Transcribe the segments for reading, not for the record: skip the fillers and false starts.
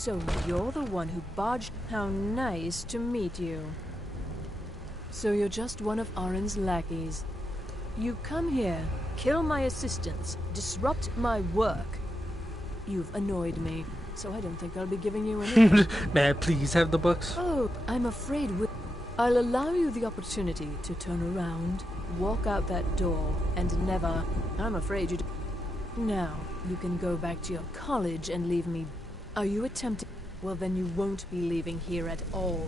So you're the one who barged. How nice to meet you. So you're just one of Arin's lackeys. You come here, kill my assistants, disrupt my work. You've annoyed me, so I don't think I'll be giving you any. May I please have the books? Oh, I'm afraid I'll allow you the opportunity to turn around, walk out that door, and never. I'm afraid you do. Now, you can go back to your college and leave me. Are you attempting? Well, then you won't be leaving here at all.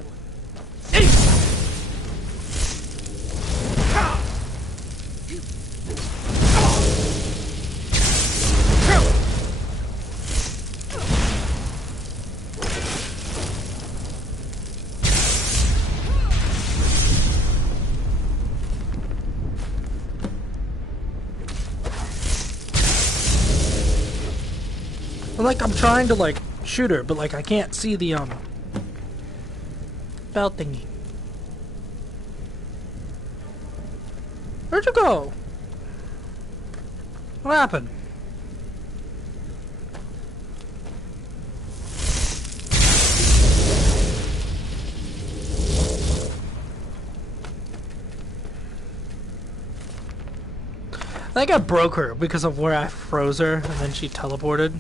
Like, I'm trying to, like, shoot her, but, like, I can't see the, bell thingy. Where'd you go? What happened? I think I broke her because of where I froze her, and then she teleported.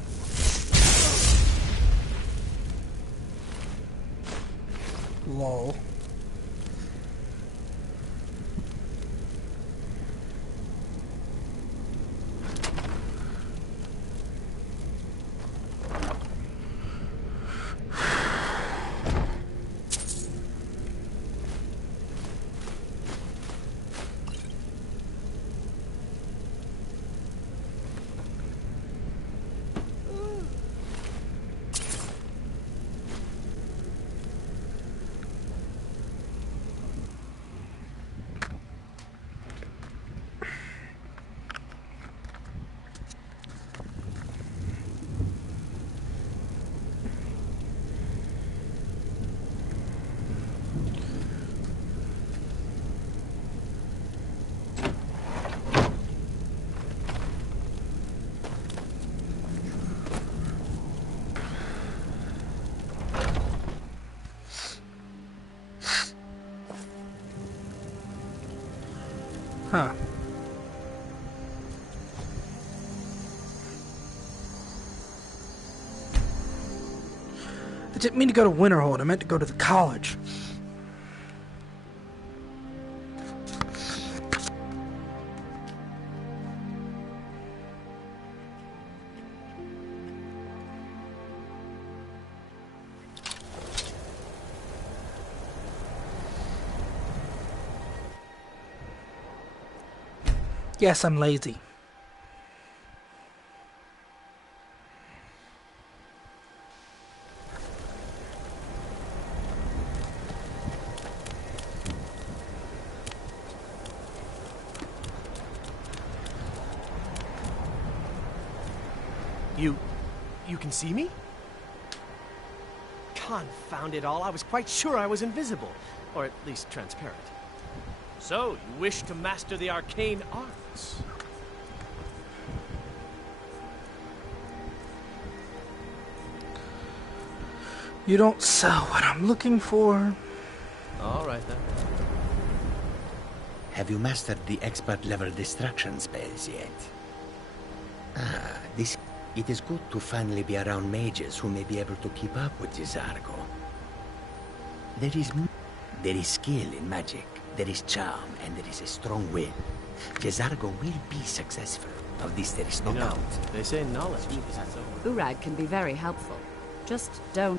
Lol. Huh. I didn't mean to go to Winterhold. I meant to go to the college. Yes, I'm lazy. You can see me? Confound it all, I was quite sure I was invisible. Or at least transparent. So, you wish to master the arcane arts? You don't sell what I'm looking for. All right, then. Have you mastered the expert level destruction spells yet? Ah, this... It is good to finally be around mages who may be able to keep up with Jezargo. There is skill in magic, there is charm, and there is a strong will. Jezargo will be successful. Of this there is no doubt. They say knowledge is Urag can be very helpful. Just don't...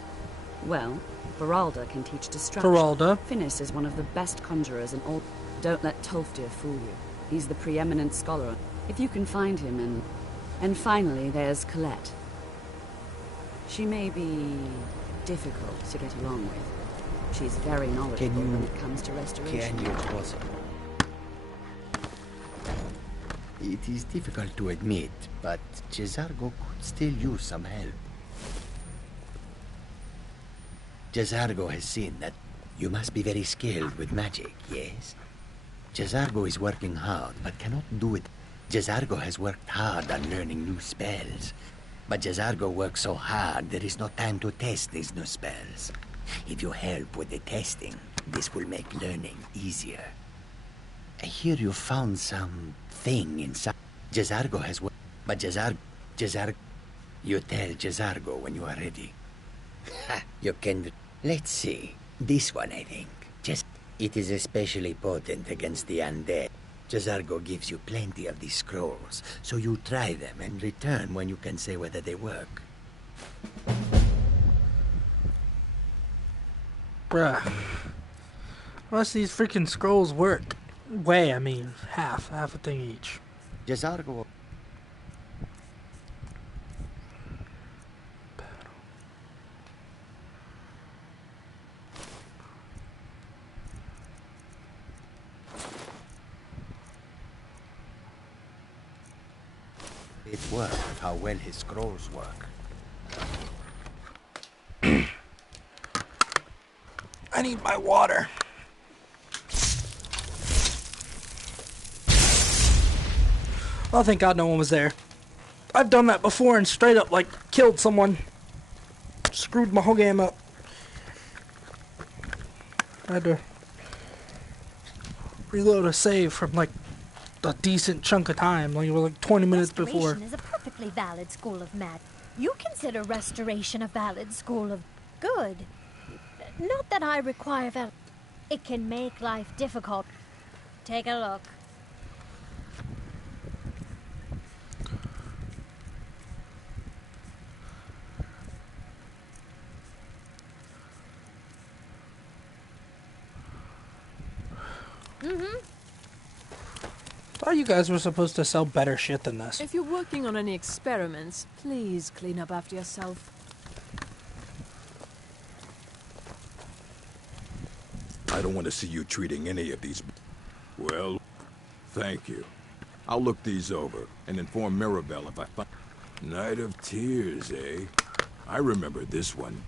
Well, Beralda can teach destruction. Beralda. Finis is one of the best conjurers in all... Don't let Tolfdir fool you. He's the preeminent scholar. If you can find him And finally, there's Colette. She may be difficult to get along with. She's very knowledgeable when it comes to restoration. Can you pause? It is difficult to admit, but Jezargo could still use some help. Jezargo has seen that you must be very skilled with magic, yes? Jezargo is working hard, but cannot do it. Jezargo has worked hard on learning new spells, But Jazargo works so hard, there is no time to test these new spells. If you help with the testing, this will make learning easier. I hear you found some thing inside. Jazargo has worked, but Jazargo... You tell Jazargo when you are ready. Ha, you can... Let's see. This one, I think. It is especially potent against the undead. Jazargo gives you plenty of these scrolls, so you try them and return when you can say whether they work. Bruh. Unless these freaking scrolls work. I mean, half a thing each. Jazargo... It worked with how well his scrolls work. I need my water. Oh, thank God no one was there. I've done that before and straight up, like, killed someone. Screwed my whole game up. I had to reload a save from, like, a decent chunk of time. Like, it was like 20 minutes before. Restoration is a perfectly valid school of magic. You consider restoration a valid school of good. Not that I require it can make life difficult. Take a look. Thought you guys were supposed to sell better shit than this. If you're working on any experiments, please clean up after yourself. I don't want to see you treating any of these... Well, thank you. I'll look these over and inform Mirabelle if I find... Night of Tears, eh? I remember this one.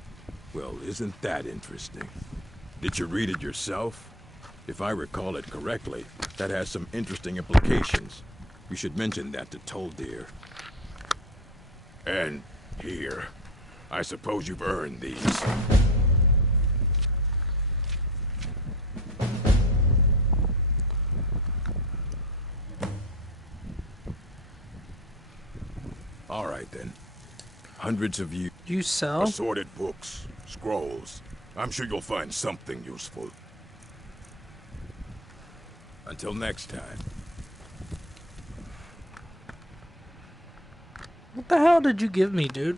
Well, isn't that interesting? Did you read it yourself? If I recall it correctly, that has some interesting implications. You should mention that to Toldir. And here. I suppose you've earned these. All right, then. Hundreds of You sell? assorted books, scrolls. I'm sure you'll find something useful. Until next time. What the hell did you give me, dude?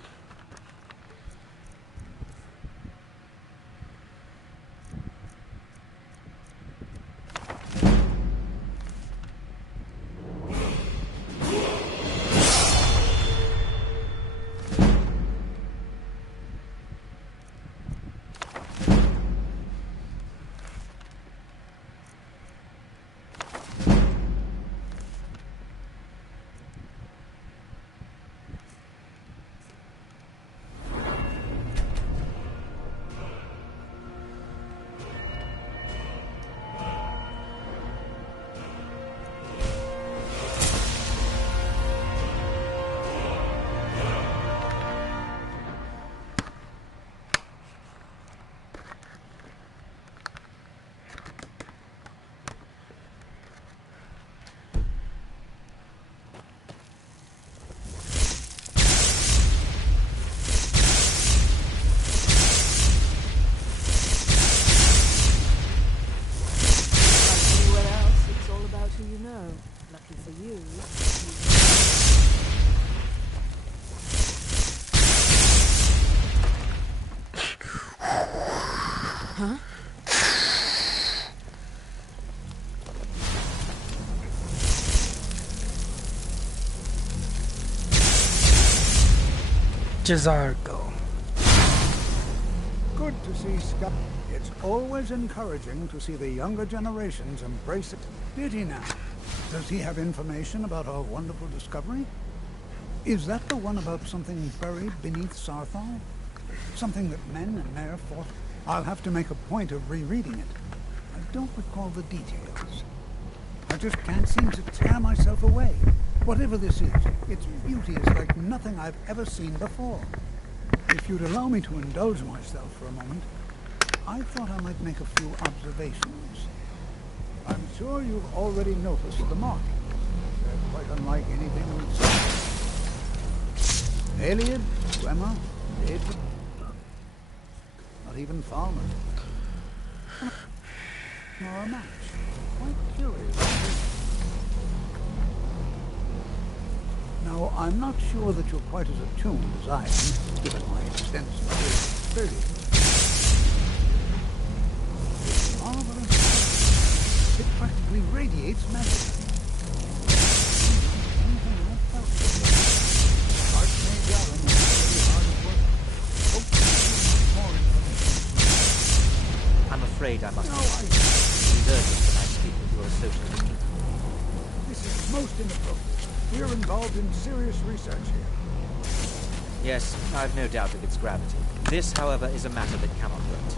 Jazargo. Good to see Sky. It's always encouraging to see the younger generations embrace it. Did he now? Does he have information about our wonderful discovery? Is that the one about something buried beneath Sarthal? Something that men and Mare fought? I'll have to make a point of rereading it. I don't recall the details. I just can't seem to tear myself away. Whatever this is, its beauty is like nothing I've ever seen before. If you'd allow me to indulge myself for a moment, I thought I might make a few observations. I'm sure you've already noticed the markings. They're quite unlike anything we've seen. Alien, Swimmer, David, not even Farmer. Nor a match. Quite curious. Now, I'm not sure that you're quite as attuned as I am, given my extensive experience. It's marvelous. It practically radiates magic. I'm afraid I must. No, it is urgent that I speak with your associate. This is most inappropriate. We're involved in serious research here. Yes, I've no doubt of its gravity. This, however, is a matter that cannot wait.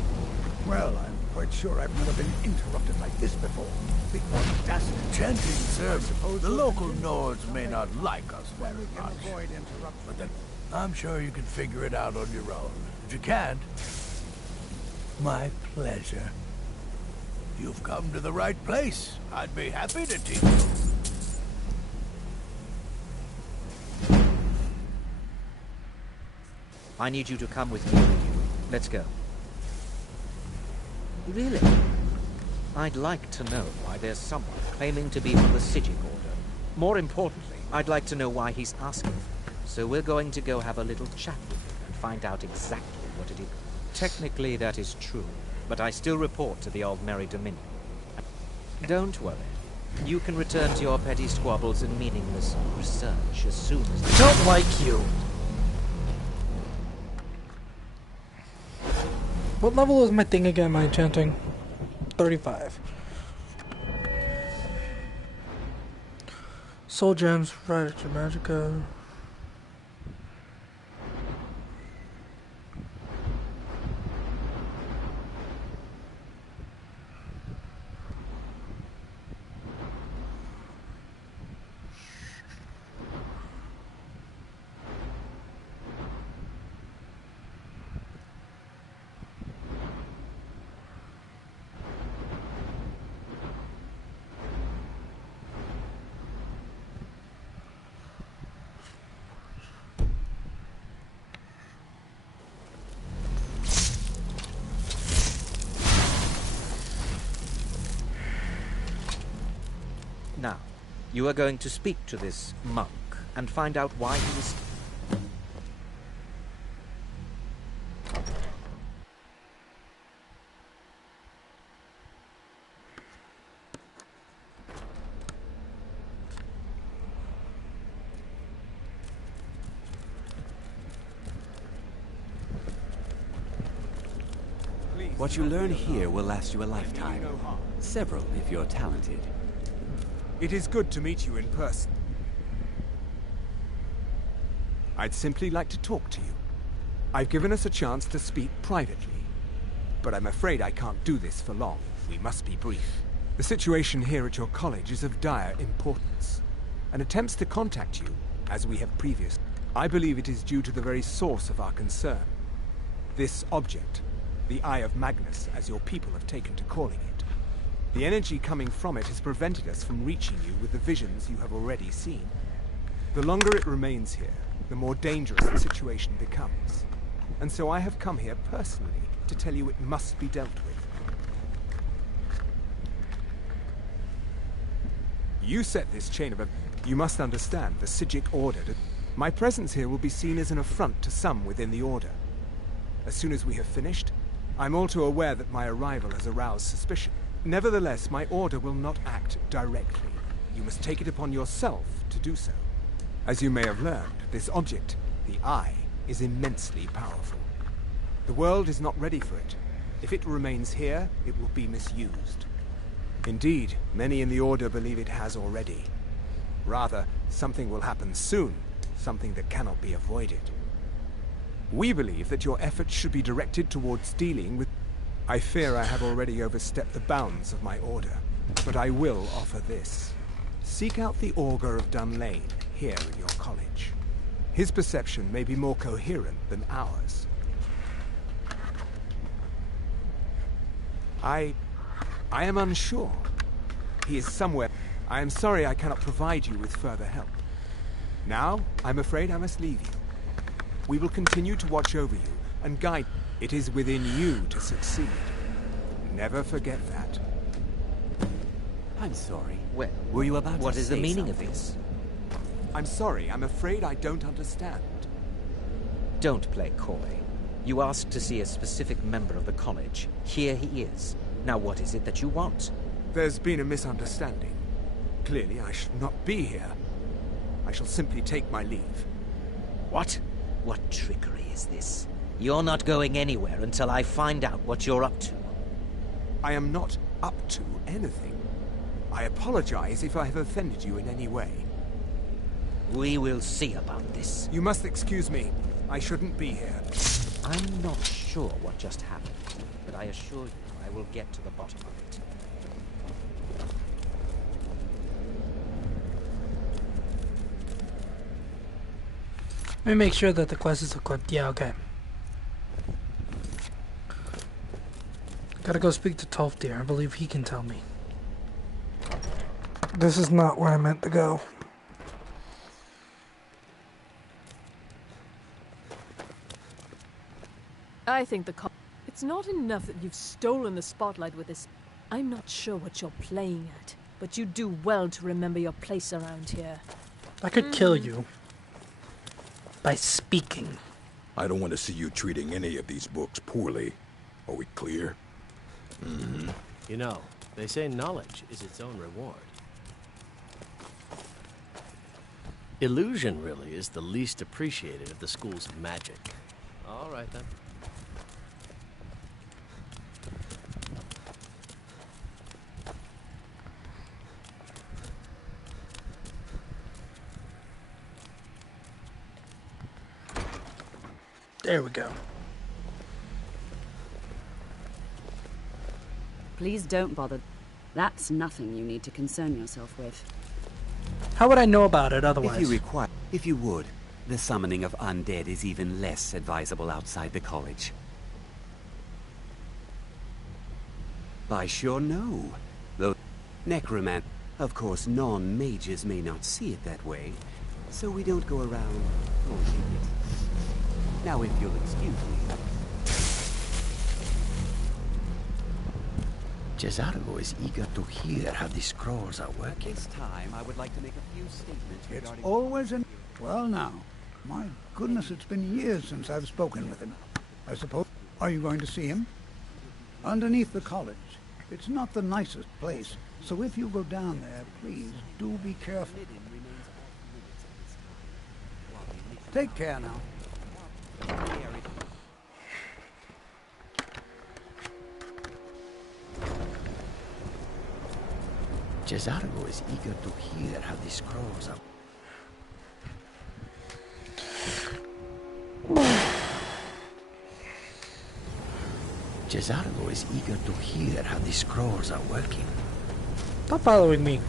Well, I'm quite sure I've never been interrupted like this before. The audacity. Chanting service. The local Nords may not like us very much, but then I'm sure you can figure it out on your own. If you can't, my pleasure. You've come to the right place. I'd be happy to teach you. I need you to come with me. Let's go. Really? I'd like to know why there's someone claiming to be from the Sijic Order. More importantly, I'd like to know why he's asking for it. So we're going to go have a little chat with him and find out exactly what it is. Technically, that is true, but I still report to the Old Merry Dominion. Don't worry. You can return to your petty squabbles and meaningless research as soon as... I don't like you. What level is my thing again, my enchanting? 35. Soul gems, right extra magica. Now, you are going to speak to this monk and find out why he was... What you learn here will last you a lifetime. Several, if you're talented. It is good to meet you in person. I'd simply like to talk to you. I've given us a chance to speak privately, but I'm afraid I can't do this for long. We must be brief. The situation here at your college is of dire importance, and attempts to contact you, as we have previously, I believe it is due to the very source of our concern. This object, the Eye of Magnus, as your people have taken to calling it. The energy coming from it has prevented us from reaching you with the visions you have already seen. The longer it remains here, the more dangerous the situation becomes. And so I have come here personally to tell you it must be dealt with. You set this chain of You must understand, the Sijic Order... My presence here will be seen as an affront to some within the Order. As soon as we have finished, I'm all too aware that my arrival has aroused suspicion. Nevertheless, my order will not act directly. You must take it upon yourself to do so. As you may have learned, this object, the Eye, is immensely powerful. The world is not ready for it. If it remains here, it will be misused. Indeed, many in the Order believe it has already. Rather, something will happen soon, something that cannot be avoided. We believe that your efforts should be directed towards dealing with... I fear I have already overstepped the bounds of my order. but I will offer this. Seek out the Augur of Dunlane here in your college. His perception may be more coherent than ours. I am unsure. He is somewhere. I am sorry I cannot provide you with further help. Now, I'm afraid I must leave you. We will continue to watch over you and guide. It is within you to succeed. Never forget that. I'm sorry. Well, were you about to say what is the meaning something? of this? I'm sorry, I'm afraid I don't understand. Don't play coy. You asked to see a specific member of the college. Here he is. Now what is it that you want? There's been a misunderstanding. Clearly, I should not be here. I shall simply take my leave. What? What trickery is this? You're not going anywhere until I find out what you're up to. I am not up to anything. I apologize if I have offended you in any way. We will see about this. You must excuse me. I shouldn't be here. I'm not sure what just happened, but I assure you I will get to the bottom of it. Let me make sure that the quest is equipped. Yeah, okay. Gotta go speak to Tolfdir. I believe he can tell me. This is not where I meant to go. I think it's not enough that you've stolen the spotlight with this. I'm not sure what you're playing at, but you do well to remember your place around here. I could kill you by speaking. I don't want to see you treating any of these books poorly. Are we clear? Mm-hmm. You know, they say knowledge is its own reward. Illusion really is the least appreciated of the schools of magic. All right then. There we go. Please don't bother. That's nothing you need to concern yourself with. How would I know about it otherwise? If you would, the summoning of undead is even less advisable outside the college. I sure know. Though necromancy, of course, non-mages may not see it that way, so we don't go around taunting it. Now, if you'll excuse me. Jezargo is eager to hear how the scrolls are working. This time, I would like to make a few statements It's regarding... always in... Well now, my goodness, it's been years since I've spoken with him. I suppose... Are you going to see him? Underneath the college. It's not the nicest place, so if you go down there, please, do be careful. Take care now. Jezargo is eager to hear how the scrolls are. Jezargo is eager to hear how the scrolls are working. Stop following me.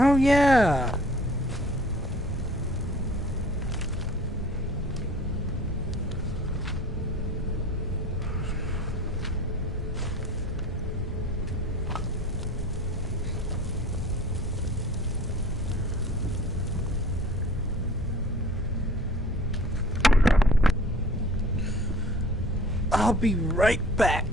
Oh, yeah. I'll be right back.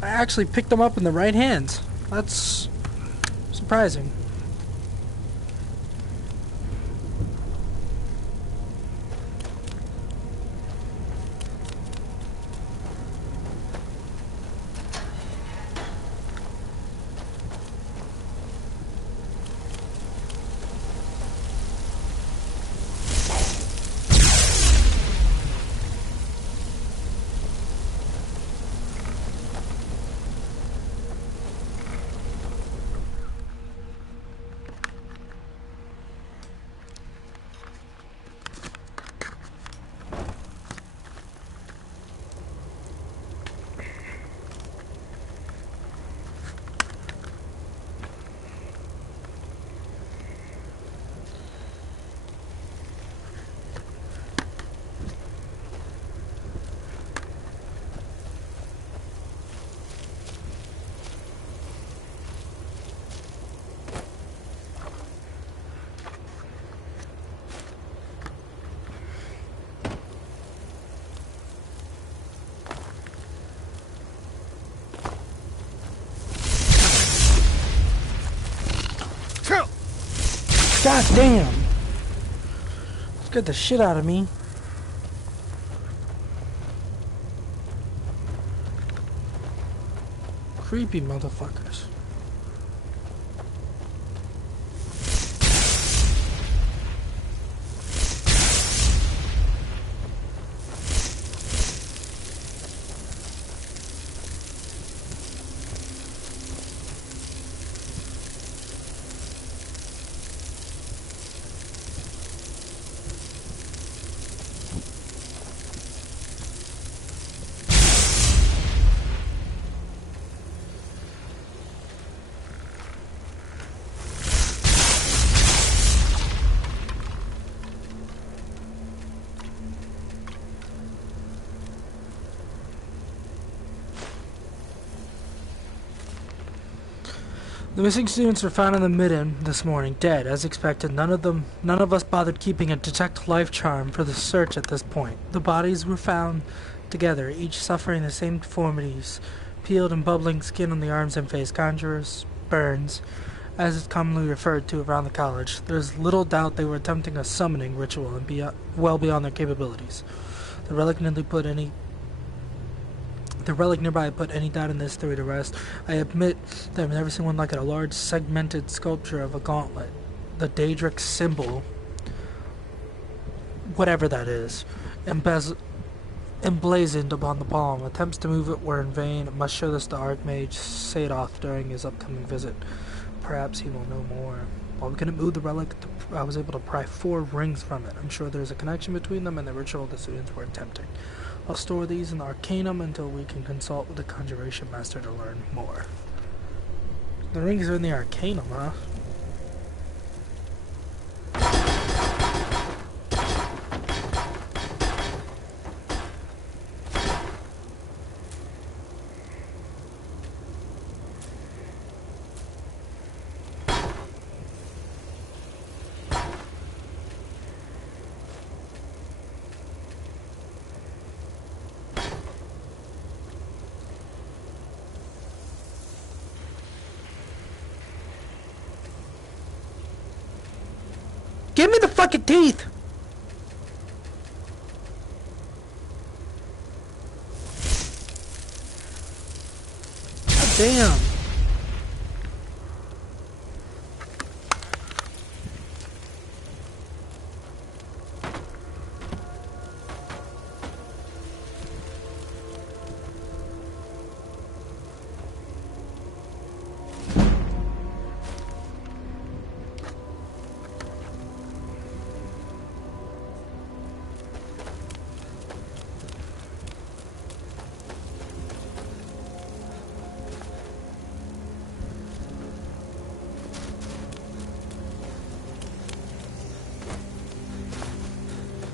I actually picked them up in the right hands. That's surprising. God damn! Scared the shit out of me. Creepy motherfuckers. The missing students were found in the Midden this morning, dead, as expected. None of us bothered keeping a detect life charm for the search at this point. The bodies were found together, each suffering the same deformities. Peeled and bubbling skin on the arms and face, conjurers' burns, as it's commonly referred to around the college. There's little doubt they were attempting a summoning ritual and well beyond their capabilities. The relic nearby put any doubt in this theory to rest. I admit that I've never seen one like it, a large segmented sculpture of a gauntlet. The Daedric symbol, whatever that is, emblazoned upon the palm. Attempts to move it were in vain. I must show this to Archmage Sadoth during his upcoming visit. Perhaps he will know more. While we couldn't move the relic, I was able to pry 4 rings from it. I'm sure there's a connection between them and the ritual the students were attempting. I'll store these in the Arcanum until we can consult with the Conjuration Master to learn more. The rings are in the Arcanum, huh? Give me the fucking teeth! God damn.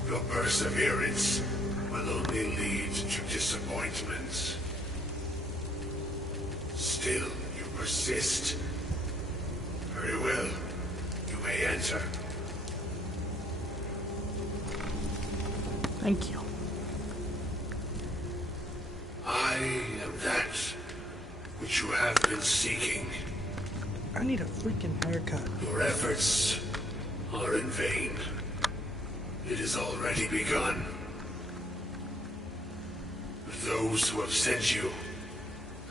Your perseverance will only lead to disappointments. Still, you persist. Very well. You may enter. Thank you. I am that which you have been seeking. I need a freaking haircut. Your efforts are in vain. It has already begun. Those who have sent you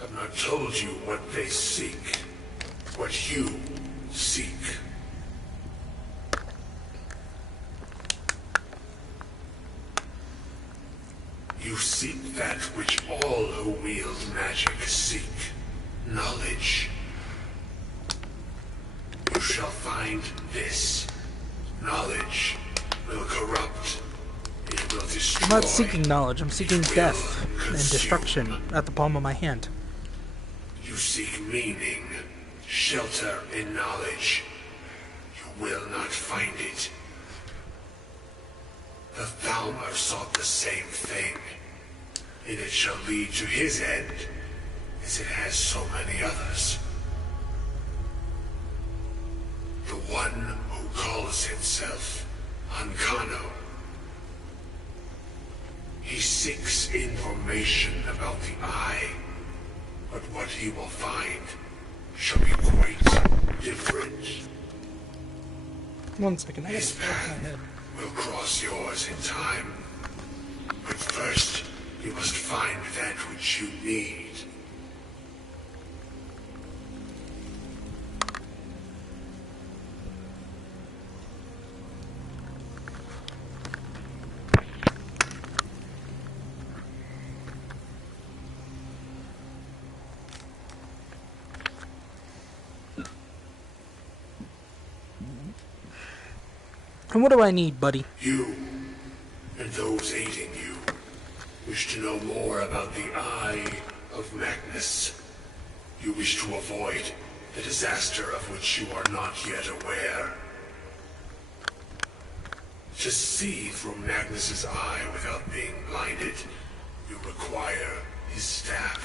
have not told you what they seek, what you seek. You seek that which all who wield magic seek, knowledge. You shall find this. Knowledge will corrupt. It will destroy. I'm not seeking knowledge, I'm seeking death and destruction at the palm of my hand. You seek meaning, shelter in knowledge. You will not find it. The Thalmor sought the same thing, and it shall lead to his end, as it has so many others. The one who calls himself Ancano. He seeks information about the Eye, but what he will find shall be quite different. 1 second, I gotta His scratch my path head. will cross yours in time, but first you must find that which you need. And what do I need, buddy? You, and those aiding you, wish to know more about the Eye of Magnus. You wish to avoid the disaster of which you are not yet aware. To see through Magnus's eye without being blinded, you require his staff.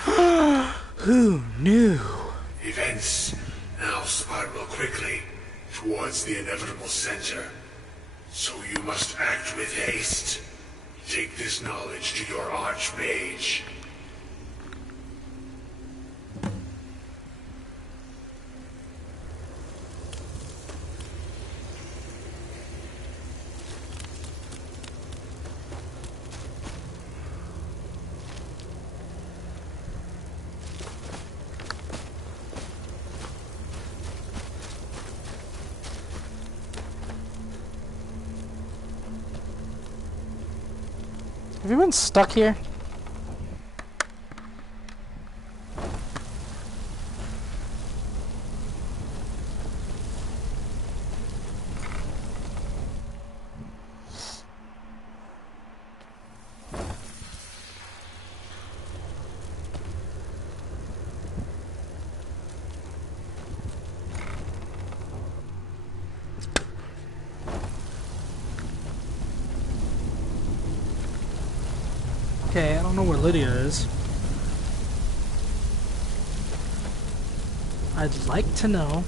Who knew? Events now spiral quickly towards the inevitable center. So you must act with haste. Take this knowledge to your archmage. Have you been stuck here? Okay, I don't know where Lydia is. I'd like to know.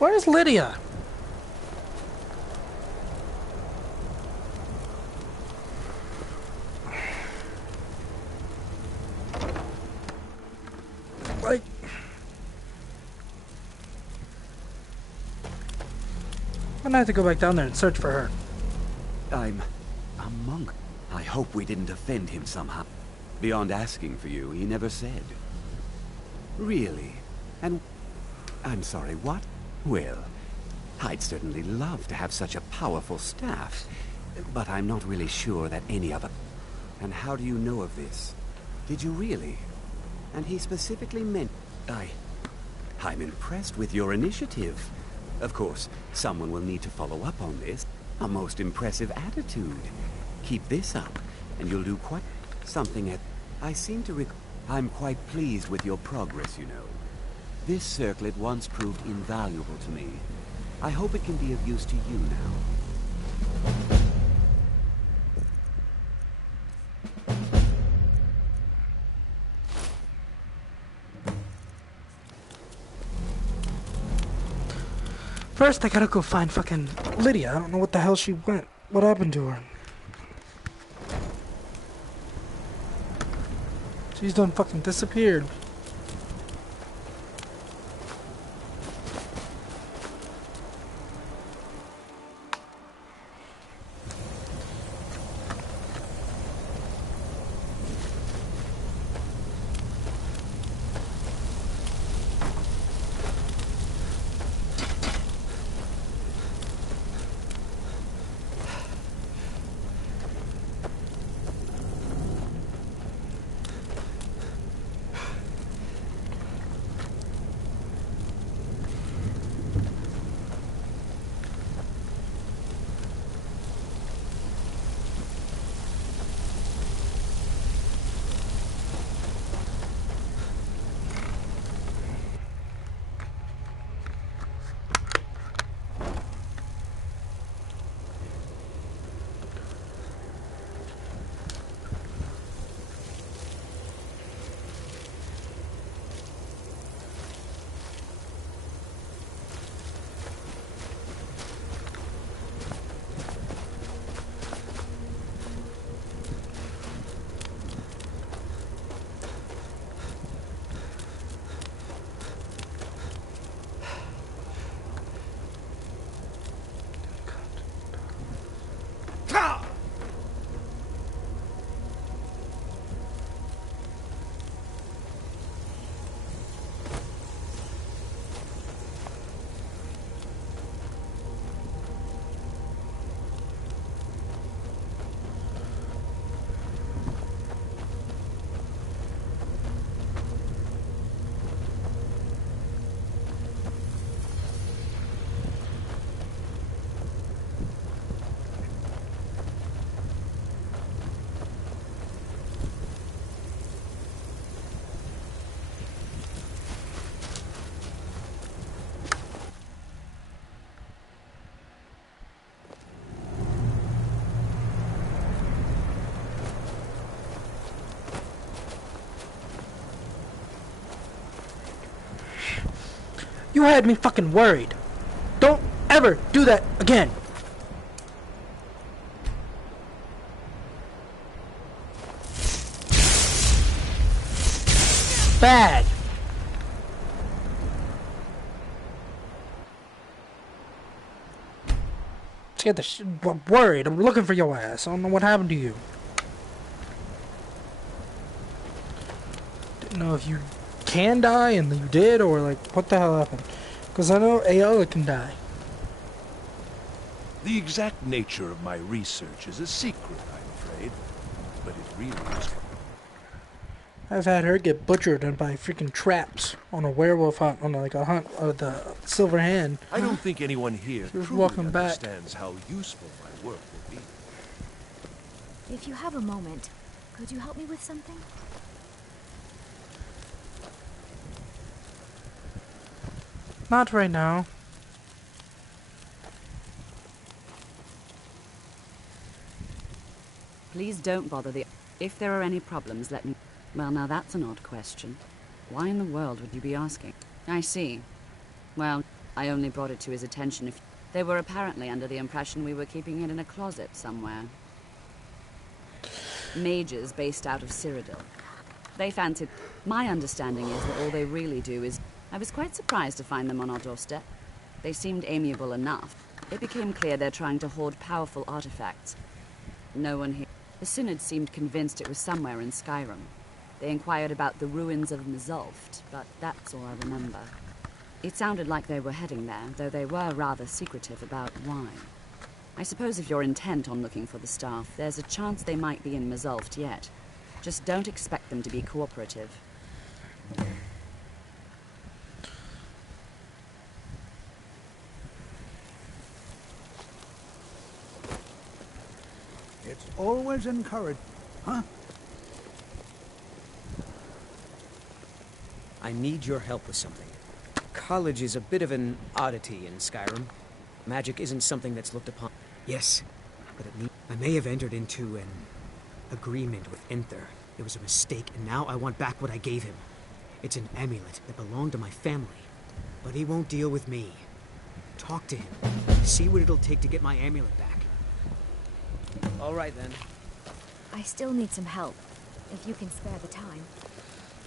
Where's Lydia? Like, I'm gonna have to go back down there and search for her. I'm a monk. I hope we didn't offend him somehow. Beyond asking for you, he never said. Really? And I'm sorry, what? Well, I'd certainly love to have such a powerful staff, but I'm not really sure that any of it. And how do you know of this? Did you really? And he specifically meant... I'm impressed with your initiative. Of course, someone will need to follow up on this. A most impressive attitude. Keep this up, and you'll do quite something at... I seem to I'm quite pleased with your progress, you know. This circlet once proved invaluable to me. I hope it can be of use to you now. First, I gotta go find fucking Lydia. I don't know what the hell she went. What happened to her? She's done fucking disappeared. You had me fucking worried. Don't ever do that again. Bad. Get the worried. I'm looking for your ass. I don't know what happened to you. Didn't know if you can die and you did, or like what the hell happened. Because I know Ayala can die. The exact nature of my research is a secret, I'm afraid. But it really is. I've had her get butchered by freaking traps on a werewolf hunt, on like a hunt of the Silver Hand. I don't think anyone here truly understands how useful my work will be. If you have a moment, could you help me with something? Not right now. Please don't bother the... If there are any problems, let me... Well, now that's an odd question. Why in the world would you be asking? I see. Well, I only brought it to his attention if... They were apparently under the impression we were keeping it in a closet somewhere. Mages based out of Cyrodiil. They fancied... My understanding is that all they really do is... I was quite surprised to find them on our doorstep. They seemed amiable enough. It became clear they're trying to hoard powerful artifacts. No one here... The Synod seemed convinced it was somewhere in Skyrim. They inquired about the ruins of Mzulft, but that's all I remember. It sounded like they were heading there, though they were rather secretive about why. I suppose if you're intent on looking for the staff, there's a chance they might be in Mzulft yet. Just don't expect them to be cooperative. It's always encouraged. Huh? I need your help with something. College is a bit of an oddity in Skyrim. Magic isn't something that's looked upon. Yes, but I may have entered into an agreement with Enther. It was a mistake, and now I want back what I gave him. It's an amulet that belonged to my family. But he won't deal with me. Talk to him. See what it'll take to get my amulet back. All right, then. I still need some help, if you can spare the time.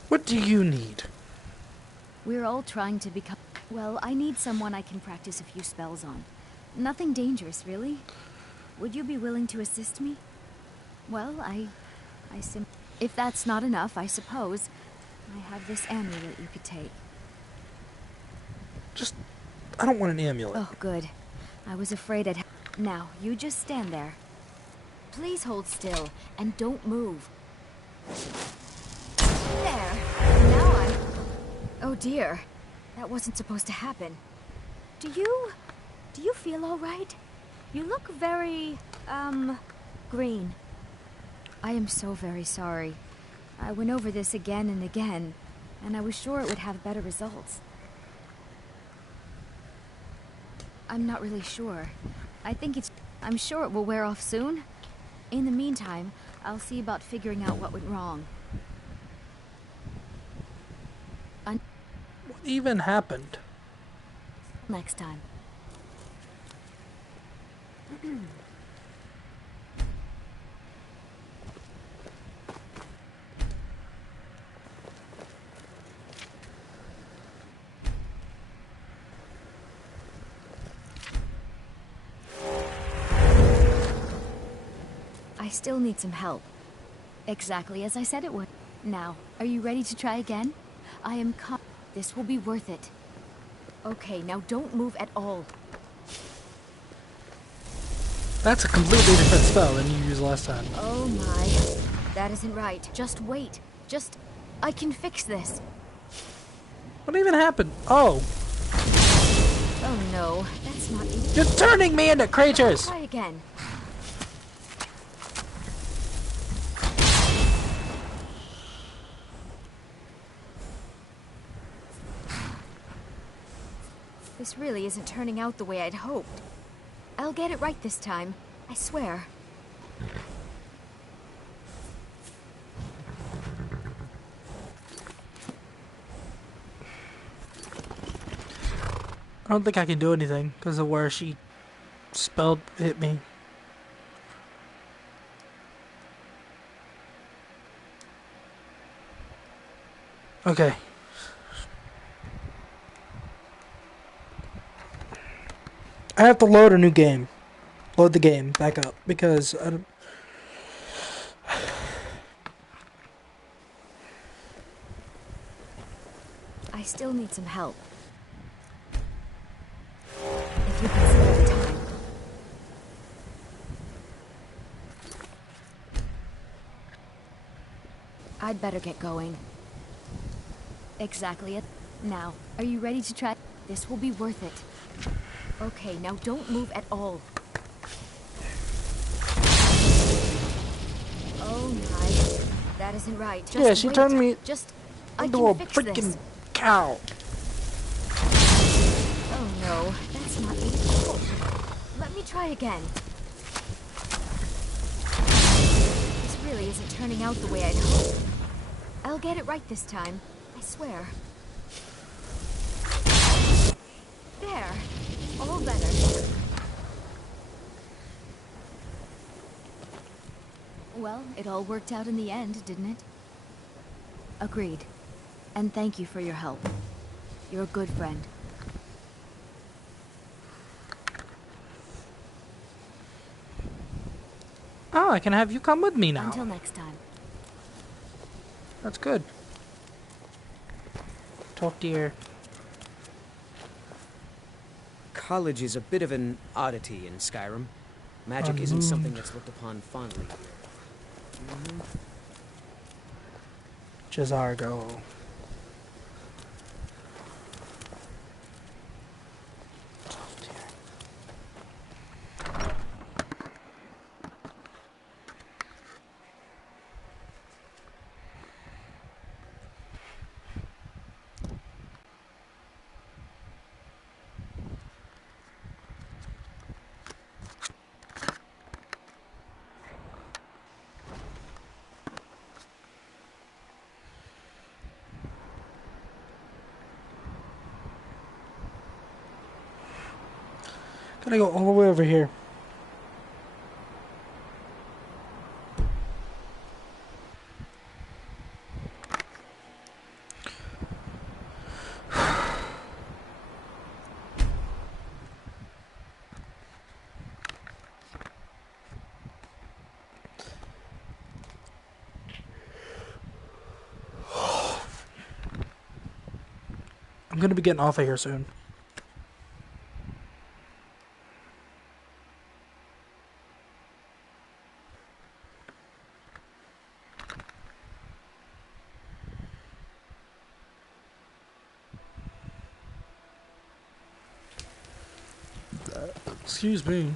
What do you need? We're all trying to become... Well, I need someone I can practice a few spells on. Nothing dangerous, really. Would you be willing to assist me? Well, if that's not enough, I suppose I have this amulet you could take. I don't want an amulet. Oh, good. I was afraid I'd... Now, you just stand there. Please hold still, and don't move. There. Now I'm... Oh dear. That wasn't supposed to happen. Do you feel all right? You look very, green. I am so very sorry. I went over this again and again, and I was sure it would have better results. I'm not really sure. I'm sure it will wear off soon. In the meantime, I'll see about figuring out what went wrong. What even happened? Next time. I still need some help. Exactly as I said it would. Now, are you ready to try again? I am This will be worth it. Okay, now don't move at all. That's a completely different spell than you used last time. Oh my. That isn't right. Just wait. I can fix this. What even happened? Oh. Oh no, that's not easy. You're turning me into creatures! Try again. This really isn't turning out the way I'd hoped. I'll get it right this time. I swear. I don't think I can do anything because of where she spelled hit me. Okay. I have to load a new game. Load the game back up because I don't... I still need some help. If you can spare the time. I'd better get going. Exactly it. Now, are you ready to try? This will be worth it. Okay, now don't move at all. Oh my. That isn't right. Just yeah, she wait. turned me into a fix freaking this. cow. Oh no, that's not equal. Let me try again. This really isn't turning out the way I'd hoped. I'll get it right this time. I swear. There. All better. Well, it all worked out in the end, didn't it? Agreed. And thank you for your help. You're a good friend. Oh, I can have you come with me now. Until next time. That's good. Talk to your... College is a bit of an oddity in Skyrim. Magic isn't something that's looked upon fondly here. Jazargo. Gotta go all the way over here. I'm gonna be getting off of here soon. Excuse me.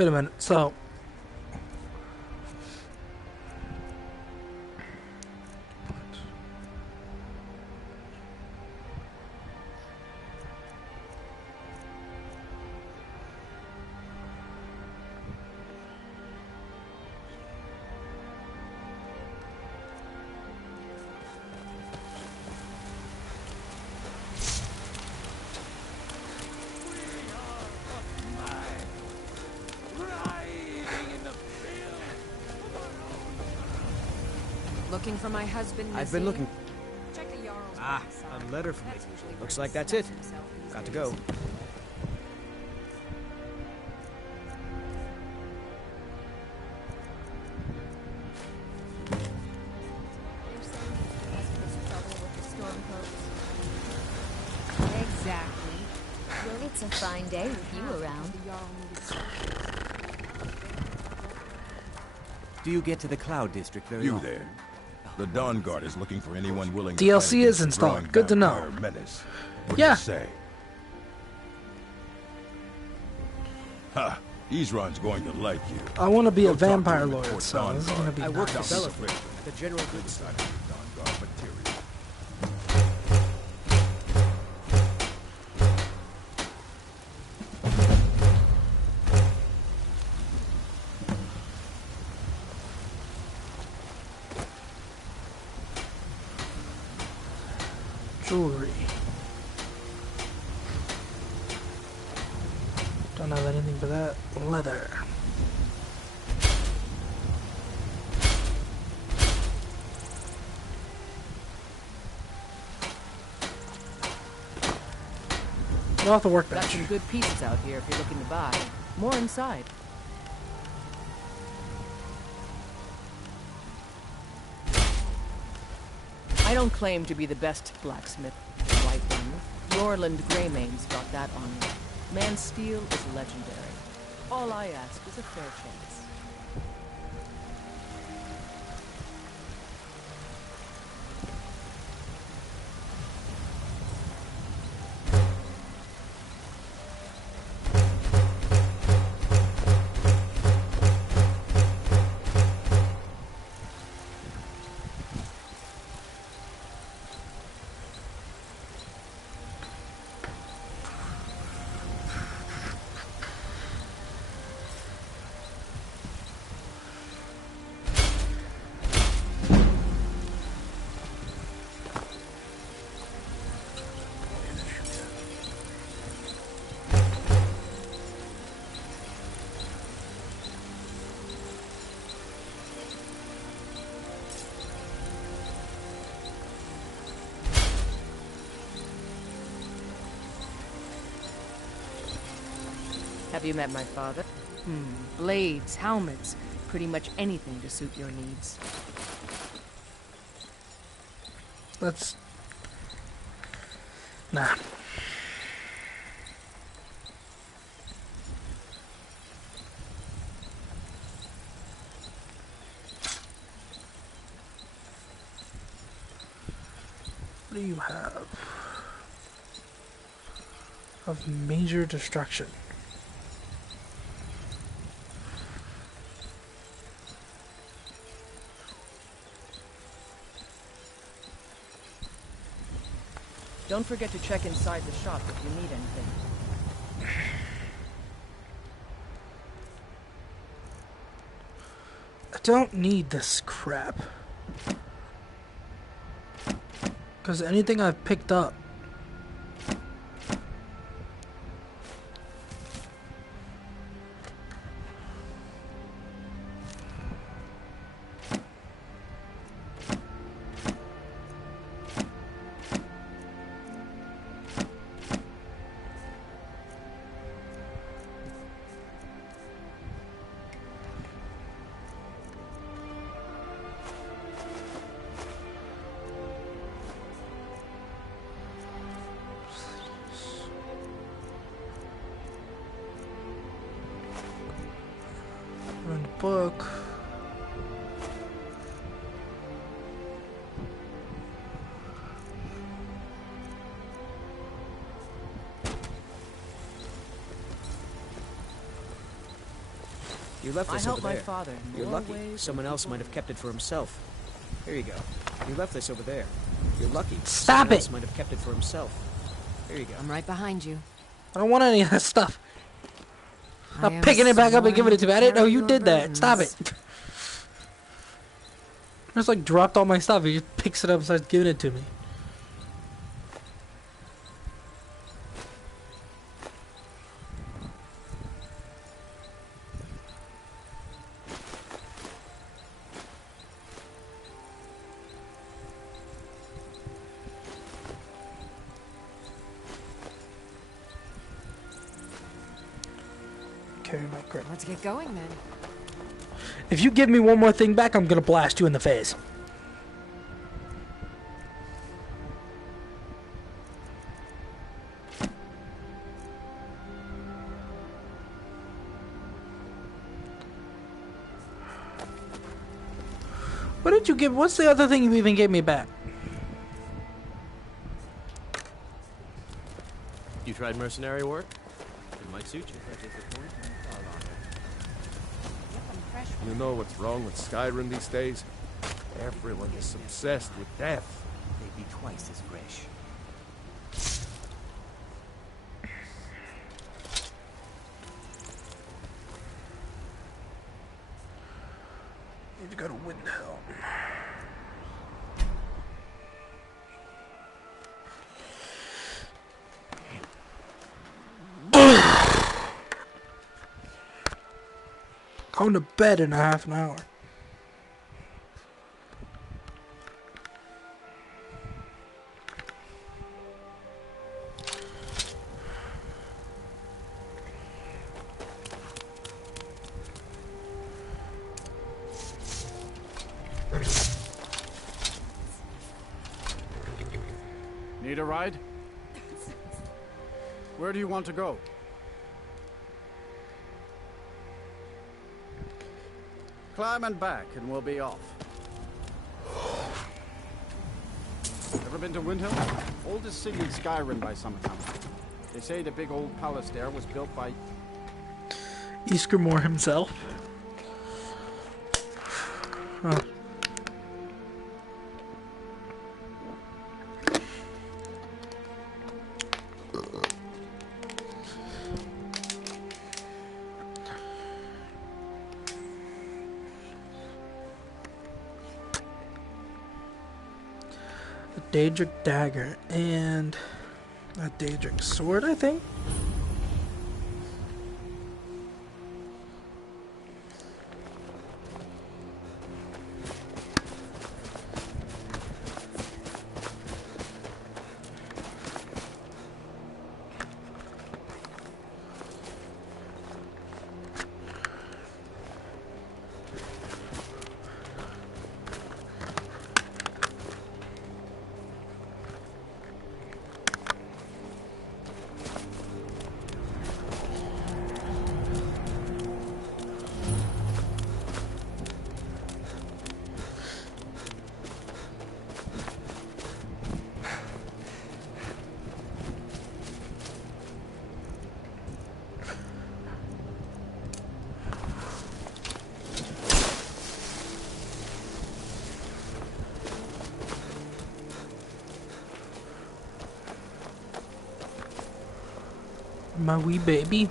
Wait a minute, so... Looking for my husband, I've been looking. Check the Jarl's Ah, a letter from me. Looks like that's it. Got to go. Exactly. Well, it's a fine day with you around. Do you get to the Cloud District very You often? there. The Dawn Guard is looking for anyone willing to DLC fight is against the installed. growing Good to know. vampire menace. What Yeah. do you say? Ha! Izran's going to like you. I want to be a Go talk to vampire him at lord, Fort so Dawn this is Guard. going to be I work for nice. Bellatrix, the general goods Side of the Dawn Guard material. Jewelry. Don't have anything for that. Leather. Get off the Got workbench. some good pieces out here if you're looking to buy. More inside. I don't claim to be the best blacksmith, White One. Norland Greymane's got that on me. Man's steel is legendary. All I ask is a fair chance. Have you met my father? Blades, helmets, pretty much anything to suit your needs. Let's... Nah. What do you have? Of major destruction. Don't forget to check inside the shop if you need anything. I don't need this crap. Because anything I've picked up You left I this helped over my there. father in You're more lucky. ways Someone than else people might have kept it for himself. Here you go. You left this over there. You're lucky. Stop Someone it! else might have kept it for himself. Here you go. I'm right behind you. I don't want any of that stuff. I I'm am picking it back up and giving it to me. I didn't know carry you your did that. Stop it. burdens. I just like dropped all my stuff. He just picks it up and starts giving it to me. Carry my grip. Let's get going then. If you give me one more thing back, I'm gonna blast you in the face. What did you give? What's the other thing you even gave me back? You tried mercenary work? It might suit you. You know what's wrong with Skyrim these days? Everyone is obsessed with death. They'd be twice as fresh. Need to go to Windhelm. Going to bed in a half an hour. Need a ride? Where do you want to go? Climb and back, and we'll be off. Ever been to Windhelm? Oldest city in Skyrim by some account. They say the big old palace there was built by Ysgramor himself. Huh. Daedric dagger and a Daedric sword, I think. My wee baby.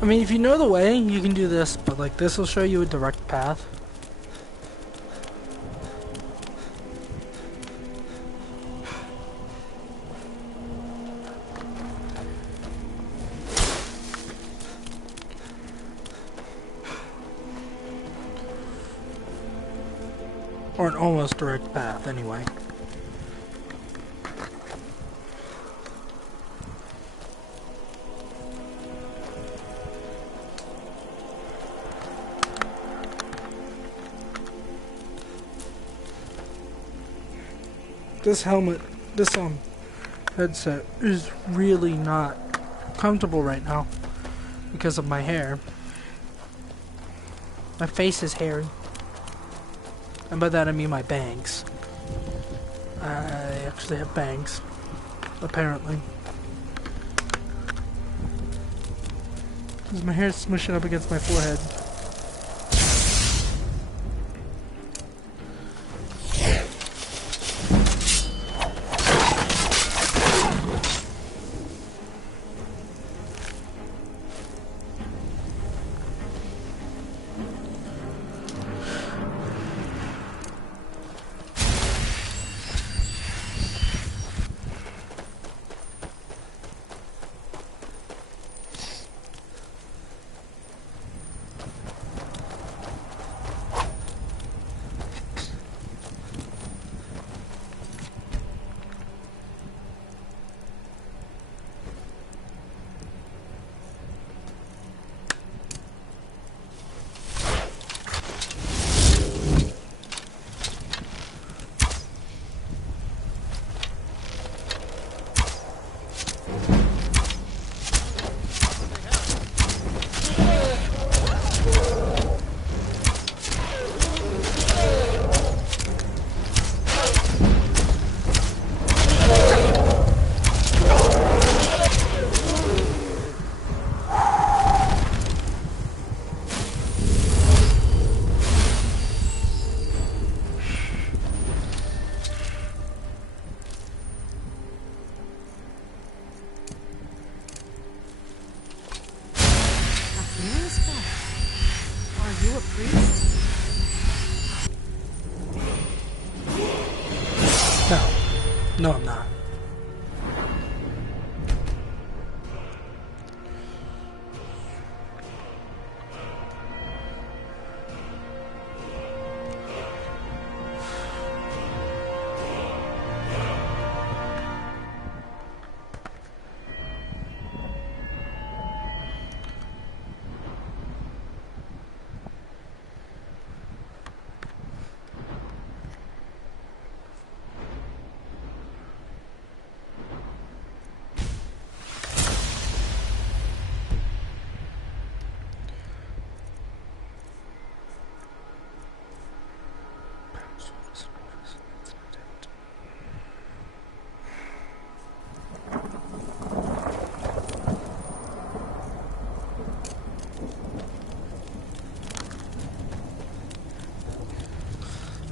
I mean, if you know the way, you can do this, but like this will show you a direct path. Or an almost direct path, anyway. This headset is really not comfortable right now because of my hair. My face is hairy. And by that I mean my bangs. I actually have bangs, apparently. Because my hair is smushing up against my forehead. No, I'm not.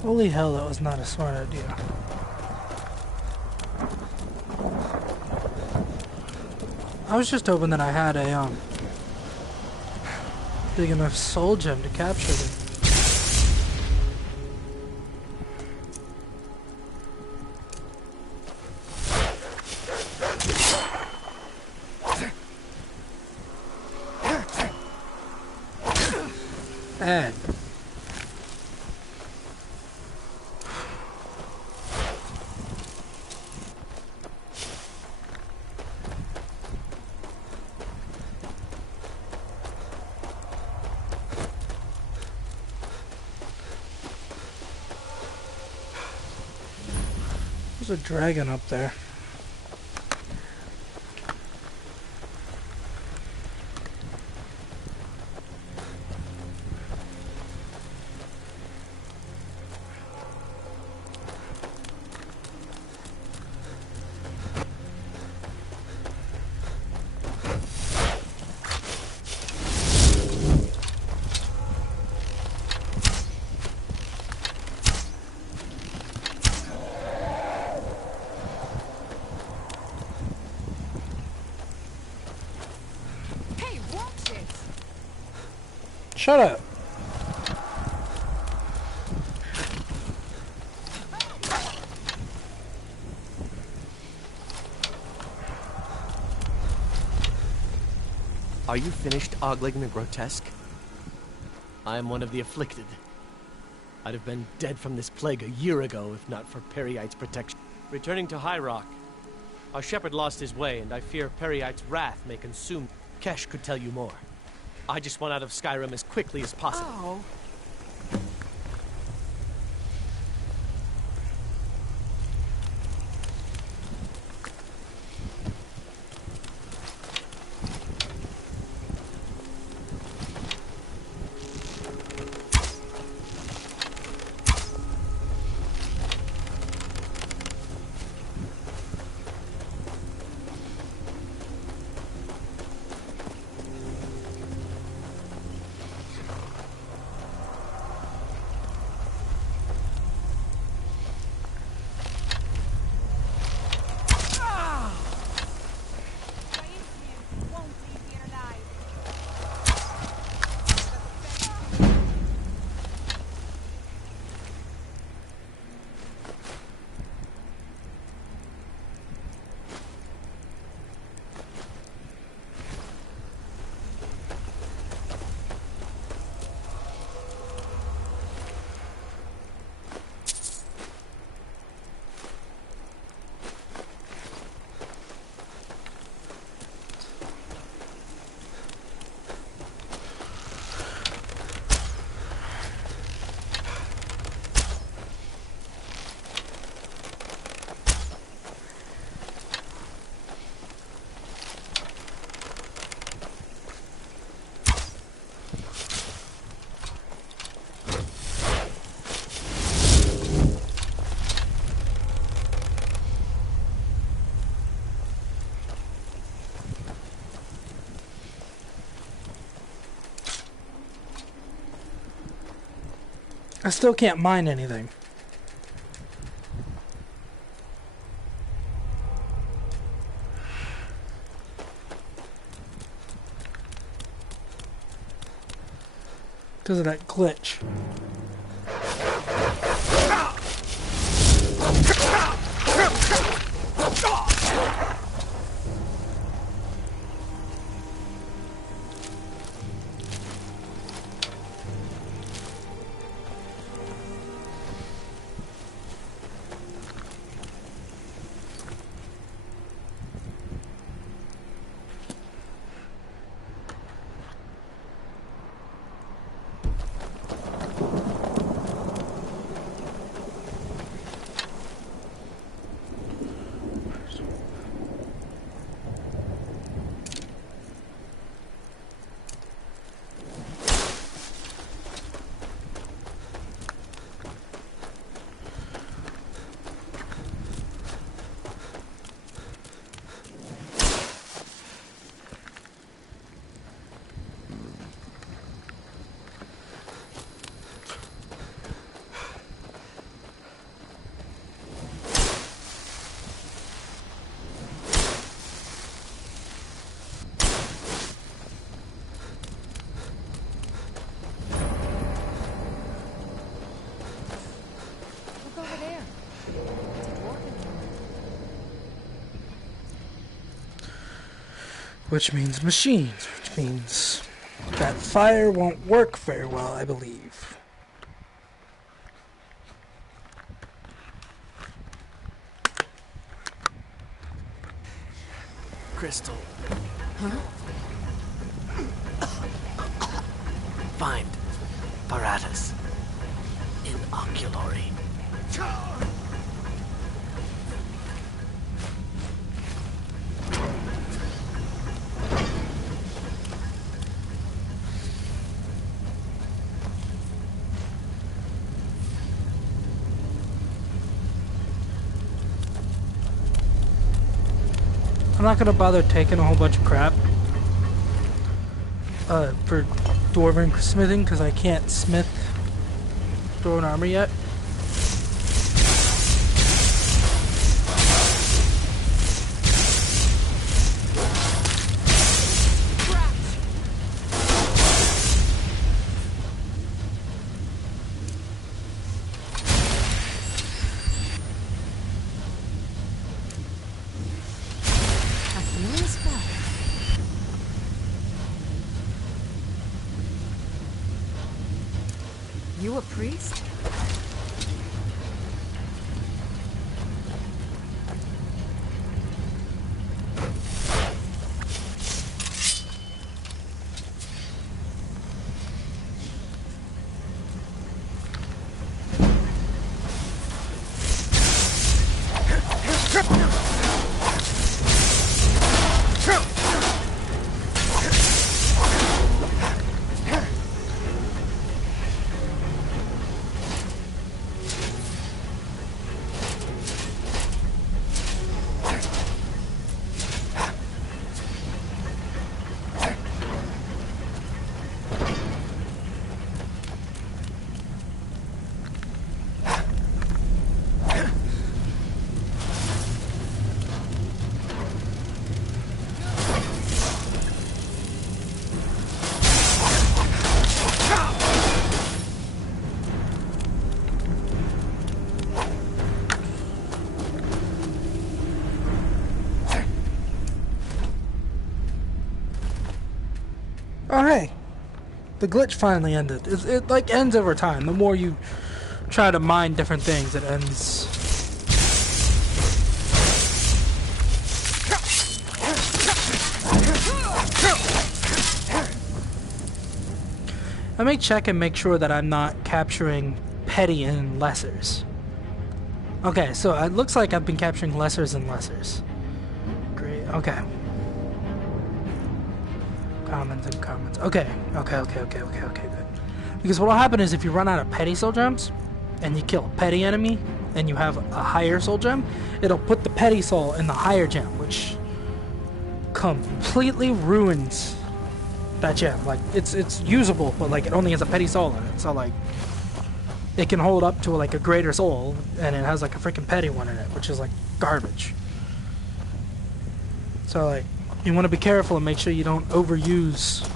Holy hell, that was not a smart idea. I was just hoping that I had a big enough soul gem to capture them. Ed. There's a dragon up there. Shut up. Are you finished ogling the grotesque? I am one of the afflicted. I'd have been dead from this plague a year ago if not for Periite's protection. Returning to High Rock, our shepherd lost his way, and I fear Periite's wrath may consume. Kesh could tell you more. I just want out of Skyrim as quickly as possible. Oh. I still can't mine anything. Because of that glitch. Which means machines, which means that fire won't work very well, I believe. Crystal. Huh? Find Paratus in Oculory. I'm not gonna bother taking a whole bunch of crap for dwarven smithing because I can't smith dwarven armor yet. You a priest? Oh, hey. The glitch finally ended. It like ends over time. The more you try to mine different things, it ends. I may check and make sure that I'm not capturing petty and lessers. Okay, so it looks like I've been capturing lessers and lessers. Great, okay. Commons and commons. Okay, good. Because what will happen is if you run out of petty soul gems, and you kill a petty enemy, and you have a higher soul gem, it'll put the petty soul in the higher gem, which completely ruins that gem. Like, it's usable, but like it only has a petty soul in it, so like it can hold up to like a greater soul, and it has like a freaking petty one in it, which is like garbage. So like, you want to be careful and make sure you don't overuse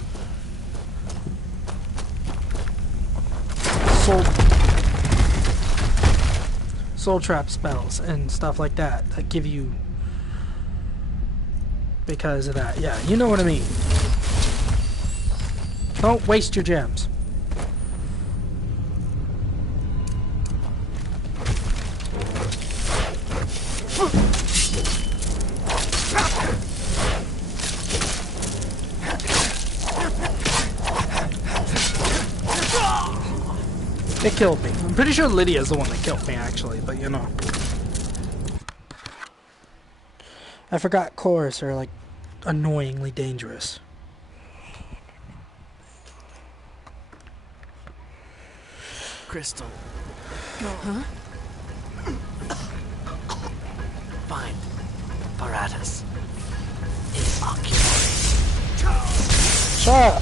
soul trap spells and stuff like that that give you, because of that. Yeah, you know what I mean. Don't waste your gems. It killed me. I'm pretty sure Lydia's the one that killed me, actually, but you know. I forgot cores are, like, annoyingly dangerous. Crystal. Huh? Find Paratus. Inoculate. Shut up!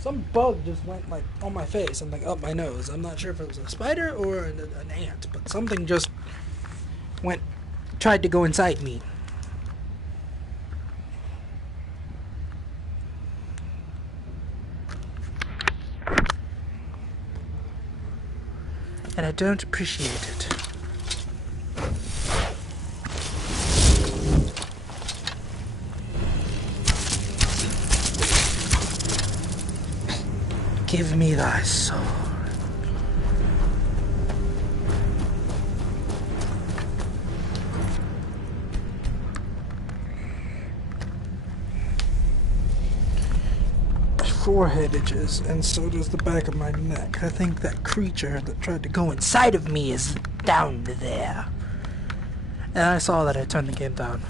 Some bug just went like on my face and like up my nose. I'm not sure if it was a spider or an ant, but something just tried to go inside me. And I don't appreciate it. Give me thy sword. My forehead itches, and so does the back of my neck. I think that creature that tried to go inside of me is down there. And I saw that I turned the game down.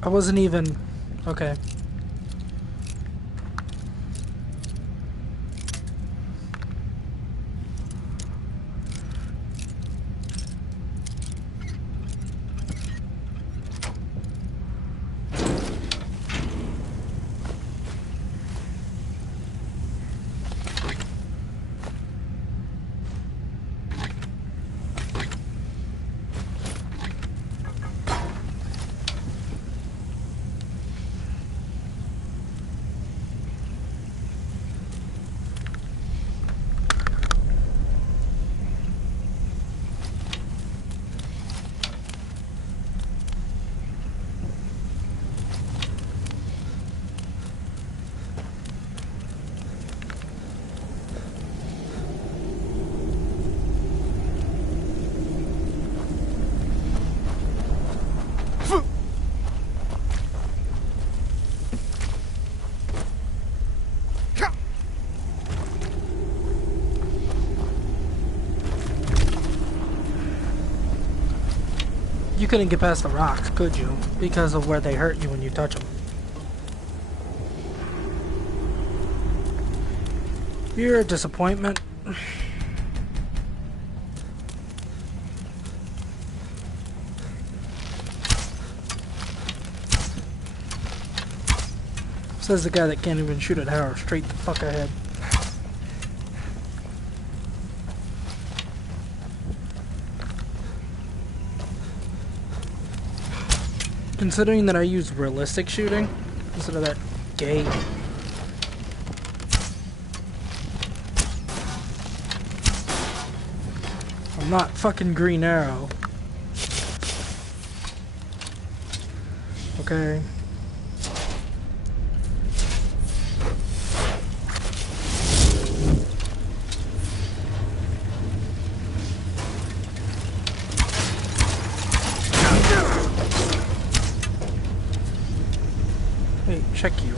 I wasn't even... Okay. You couldn't get past the rocks, could you? Because of where they hurt you when you touch them. You're a disappointment. Says the guy that can't even shoot an arrow straight the fuck ahead. Considering that I use realistic shooting instead of that gay. I'm not fucking Green Arrow. Okay. Wait, check you.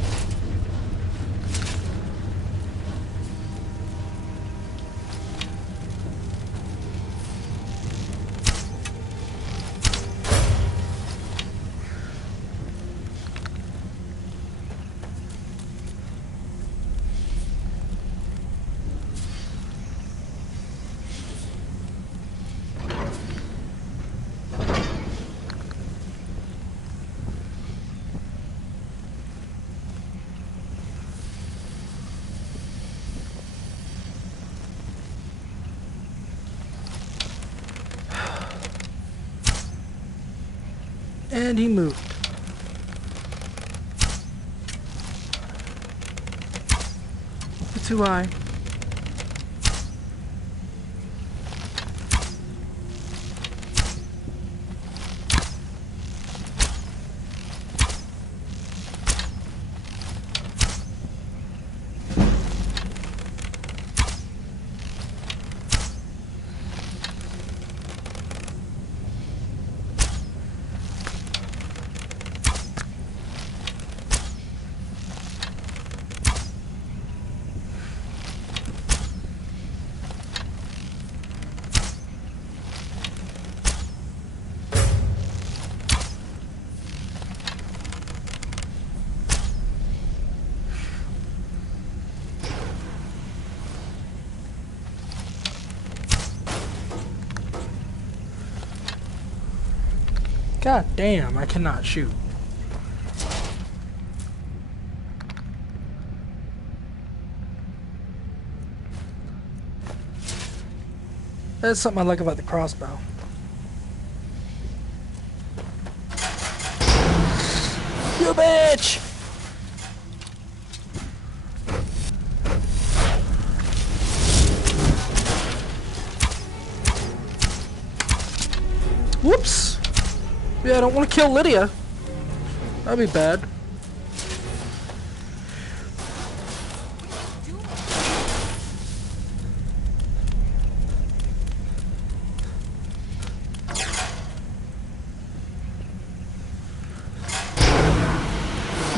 And he moved. It's too high. God damn, I cannot shoot. That's something I like about the crossbow. You bitch! Whoops! Yeah, I don't want to kill Lydia. That'd be bad.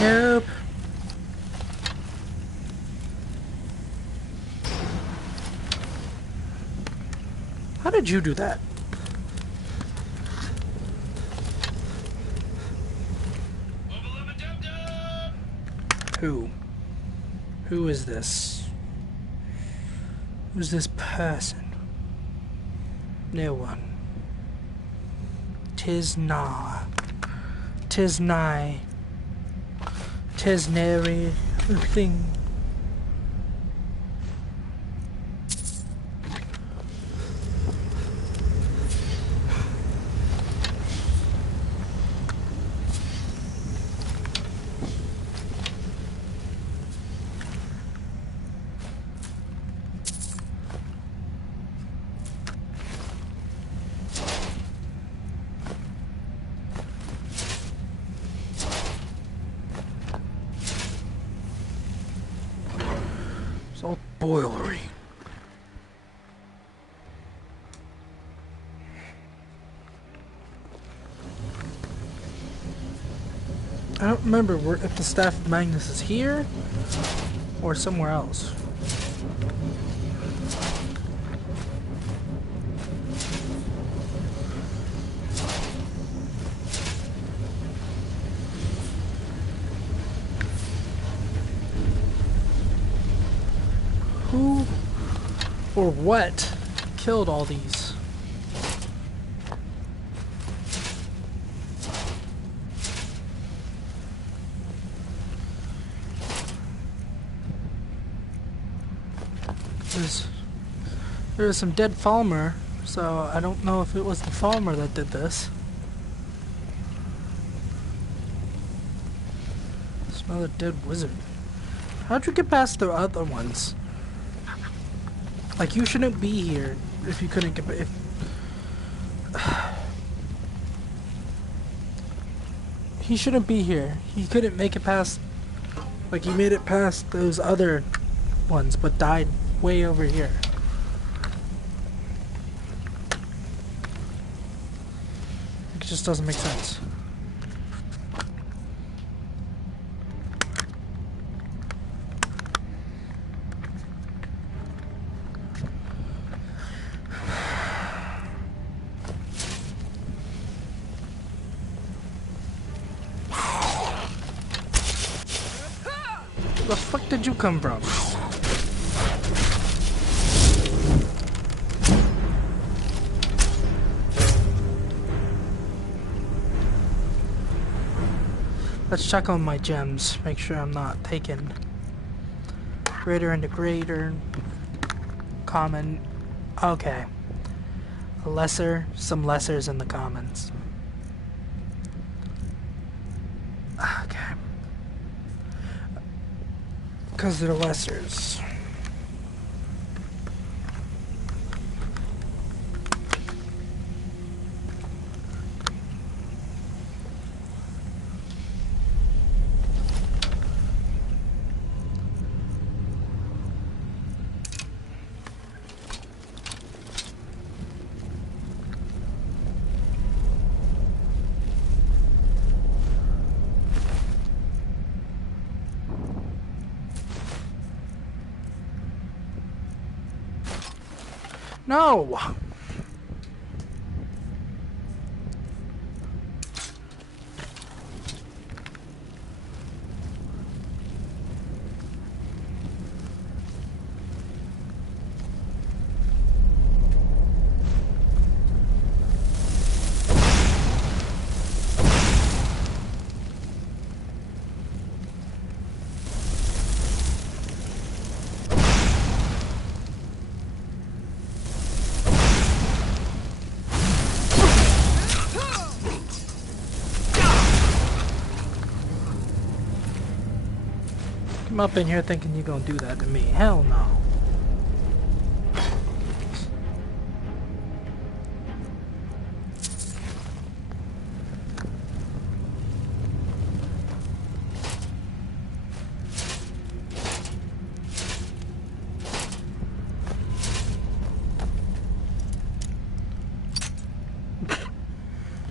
Nope. How did you do that? Who? Who is this? Who's this person? No one. 'Tis na. 'Tis nigh. 'Tis nary a thing. It's all boilery. I don't remember if the staff of Magnus is here or somewhere else. Who or what killed all these? There was some dead farmer, so I don't know if it was the farmer that did this. Smell a dead wizard. How'd you get past the other ones? Like, you shouldn't be here if you couldn't get... He shouldn't be here. He couldn't make it past... Like, he made it past those other ones, but died way over here. It just doesn't make sense. Where the fuck did you come from? Let's check on my gems, make sure I'm not taking greater into greater, common, okay, a lesser, some lessers in the commons, okay, because they're lessers. No! I'm up in here thinking you're gonna do that to me. Hell no.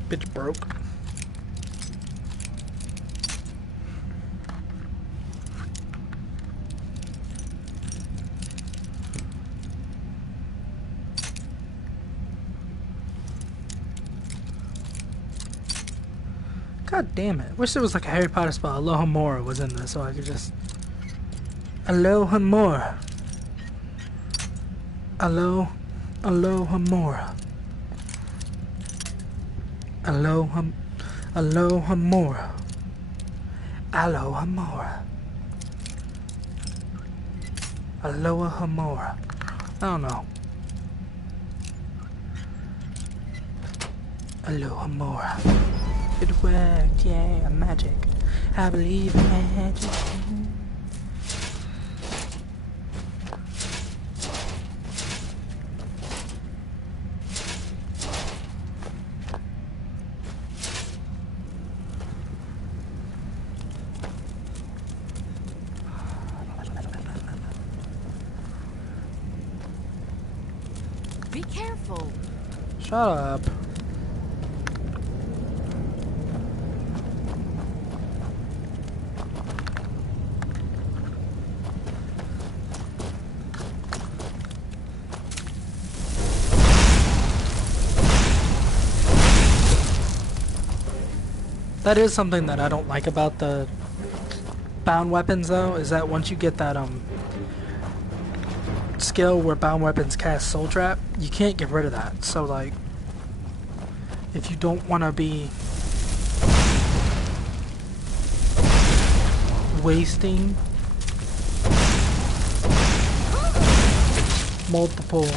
Bitch broke. God damn it. Wish there was like a Harry Potter spell. Alohomora was in this so I could just... Alohomora. Alohomora. Alohomora. Alohomora. Alohomora. I don't know. Alohomora. It worked, yeah, magic. I believe in magic. Be careful. Shut up. That is something that I don't like about the bound weapons, though, is that once you get that skill where bound weapons cast soul trap, you can't get rid of that. So like, if you don't want to be wasting multiple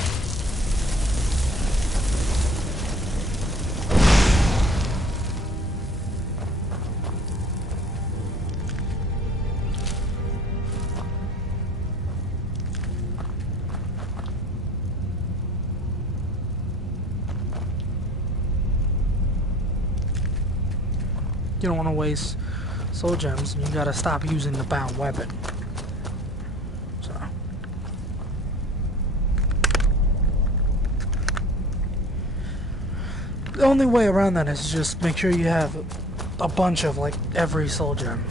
you don't want to waste soul gems, and you gotta stop using the bound weapon. So the only way around that is just make sure you have a bunch of like every soul gem.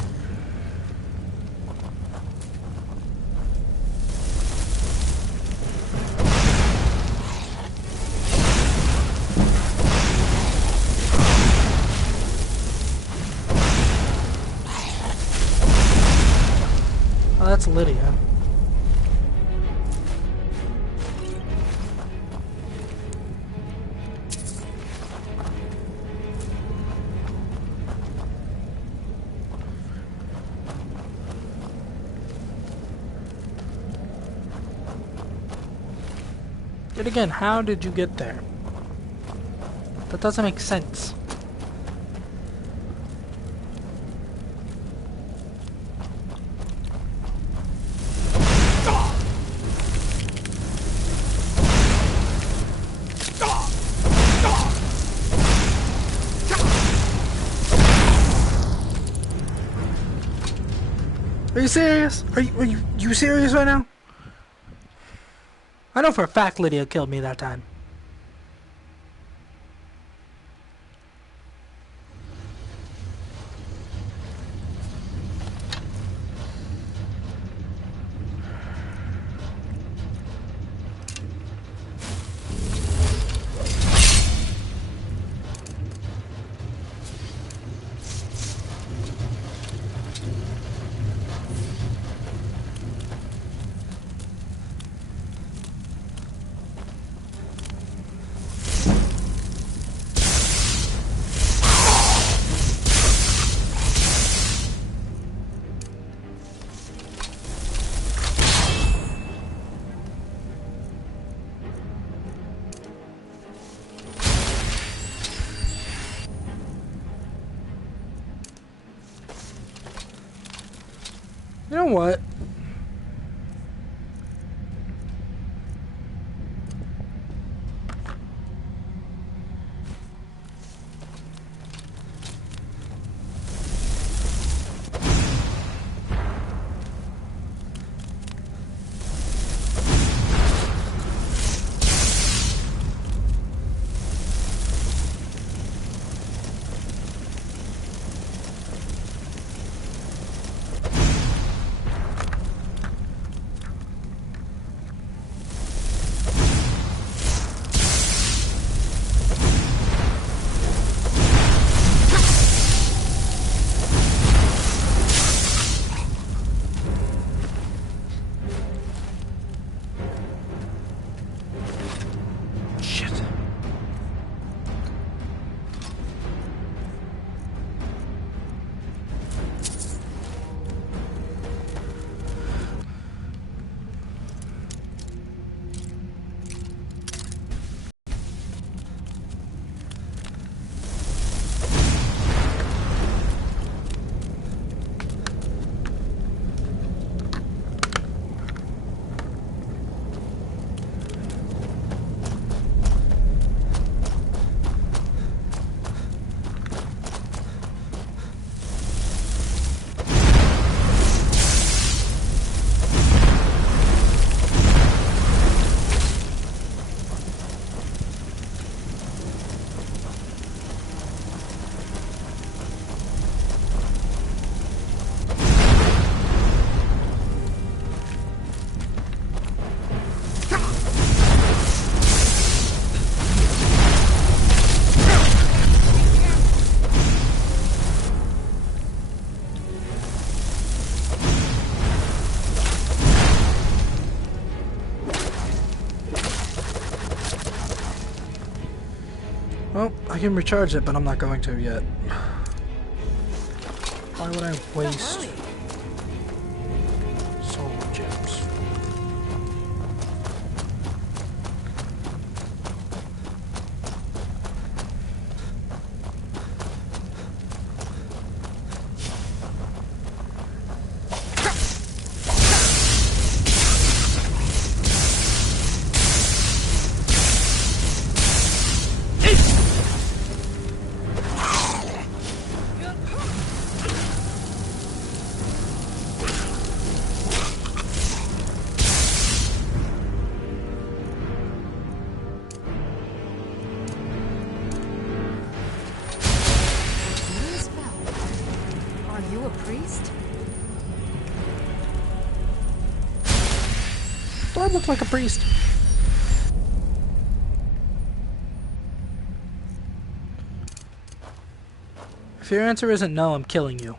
Oh, that's Lydia. Yet again, how did you get there? That doesn't make sense. Are you serious? Are you serious right now? I know for a fact Lydia killed me that time. You know what? Well, I can recharge it, but I'm not going to yet. Why would I waste soul gems? Do I look like a priest? If your answer isn't no, I'm killing you.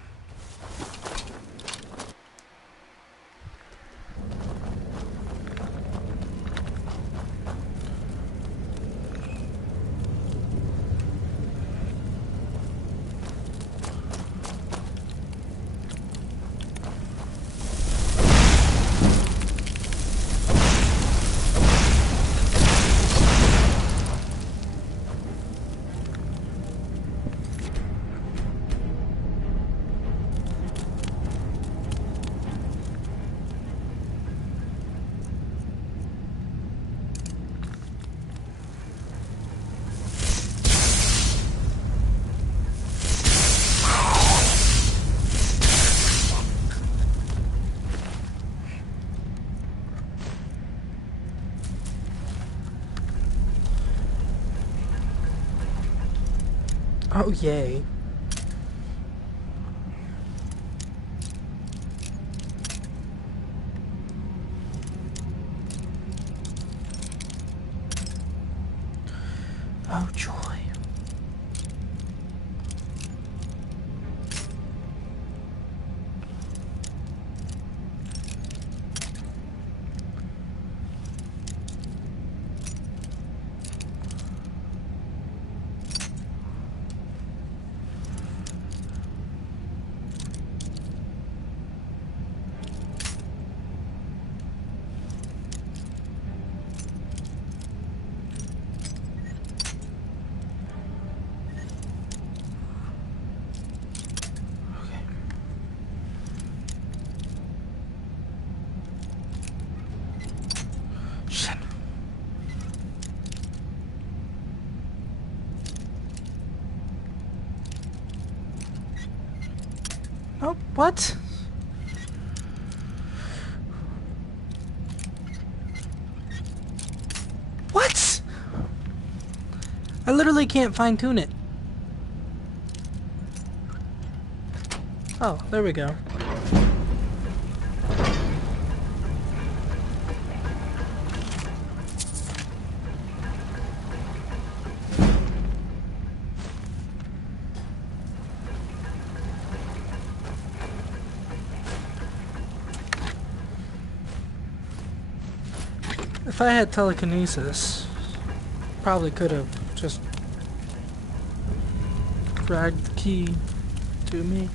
Oh, yay. Oh, joy. Oh, what? What? I literally can't fine-tune it. Oh, there we go. If I had telekinesis, probably could have just dragged the key to me.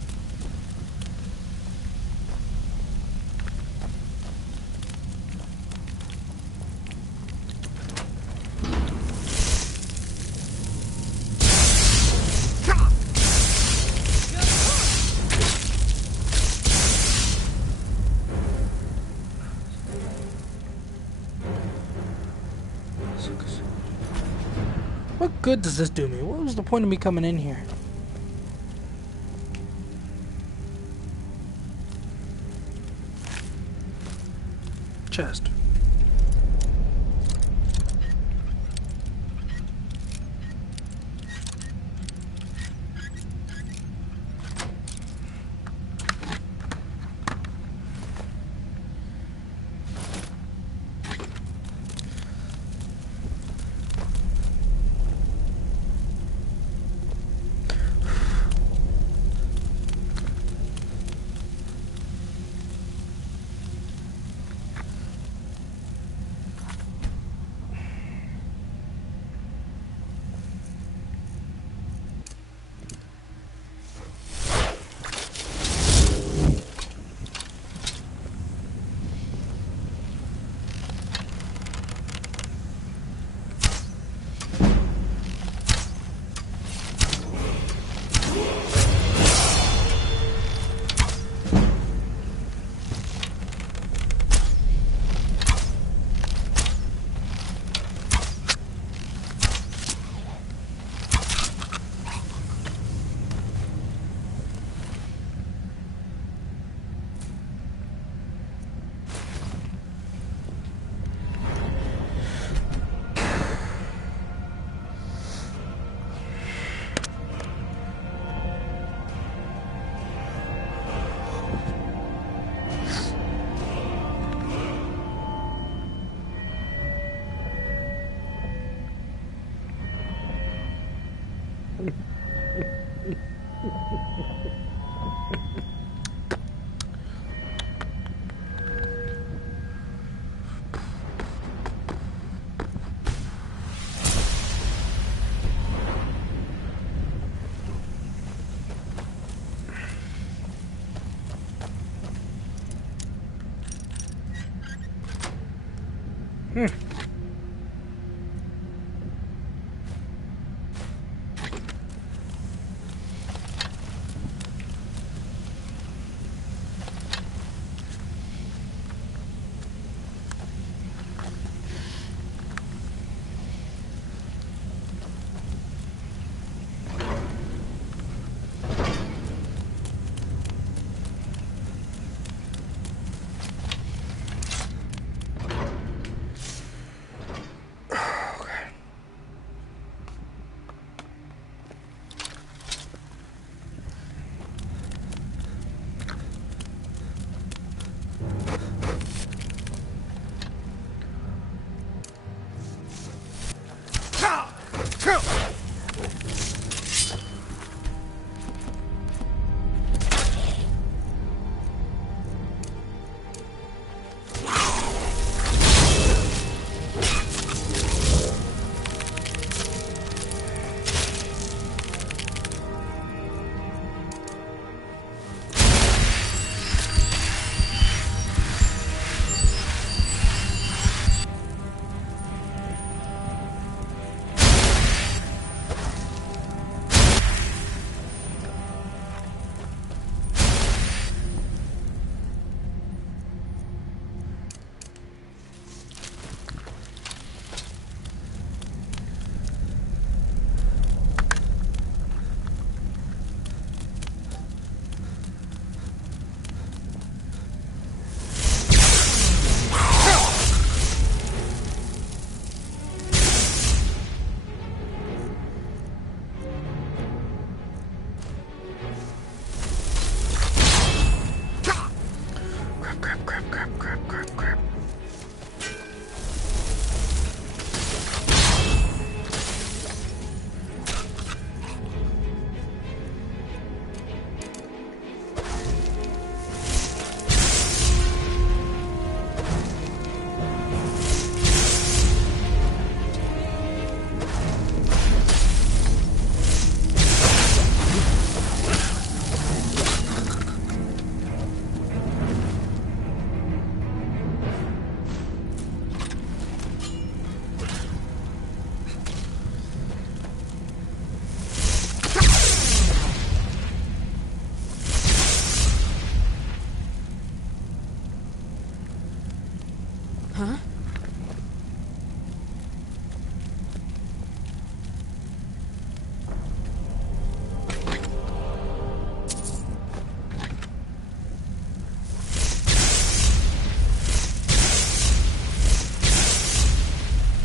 What good does this do me? What was the point of me coming in here? Chest.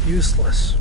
Useless.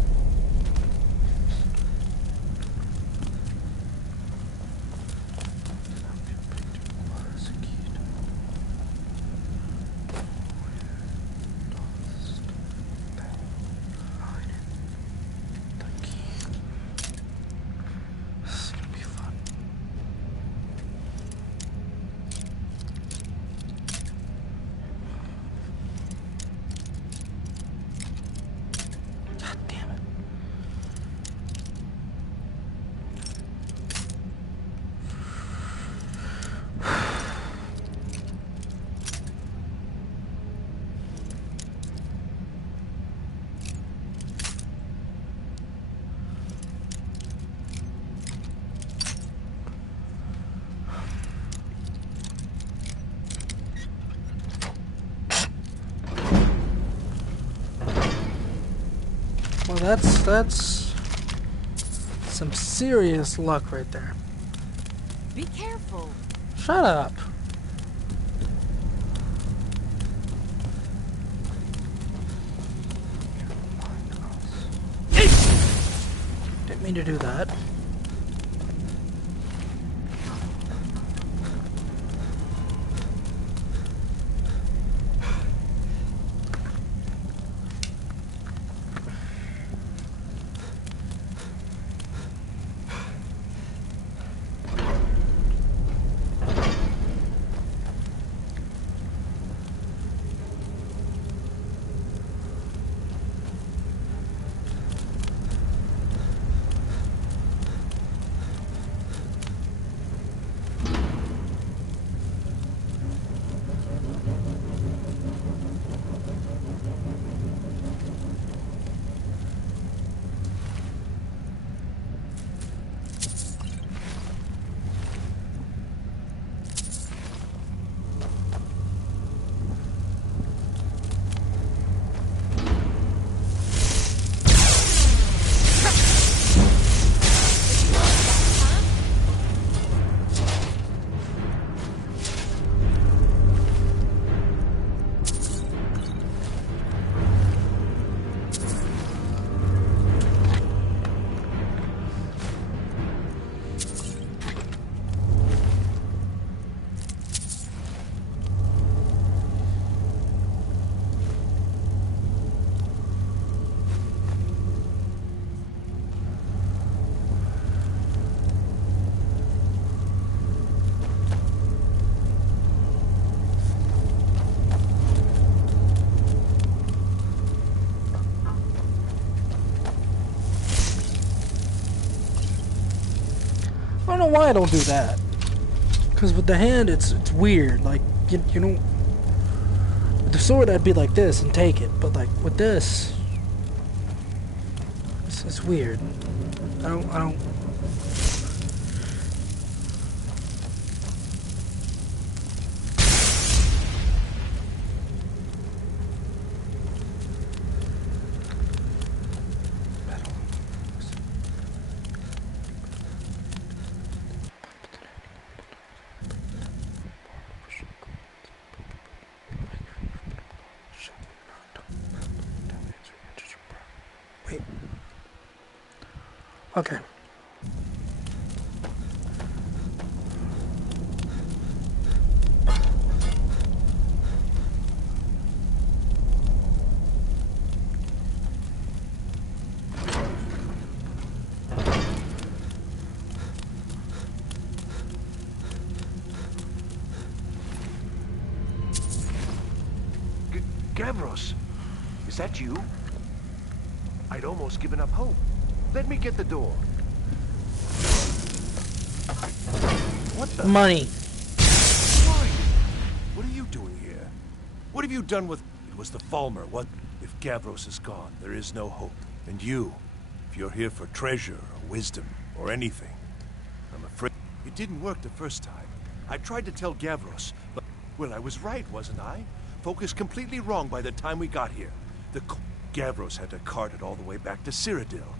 Well, that's some serious luck right there. Be careful. Shut up. Didn't mean to do that. I don't know why I don't do that. Because with the hand, it's weird. Like, you know, with the sword, I'd be like this and take it. But like with this, it's weird. I don't. Okay. Gavros, is that you? I'd almost given up hope. Let me get the door. What the? Money. Who are you? What are you doing here? What have you done with... It was the Falmer. What? If Gavros is gone, there is no hope. And you, if you're here for treasure or wisdom or anything, I'm afraid it didn't work the first time. I tried to tell Gavros, but... Well, I was right, wasn't I? Focused completely wrong by the time we got here. Gavros had to cart it all the way back to Cyrodiil.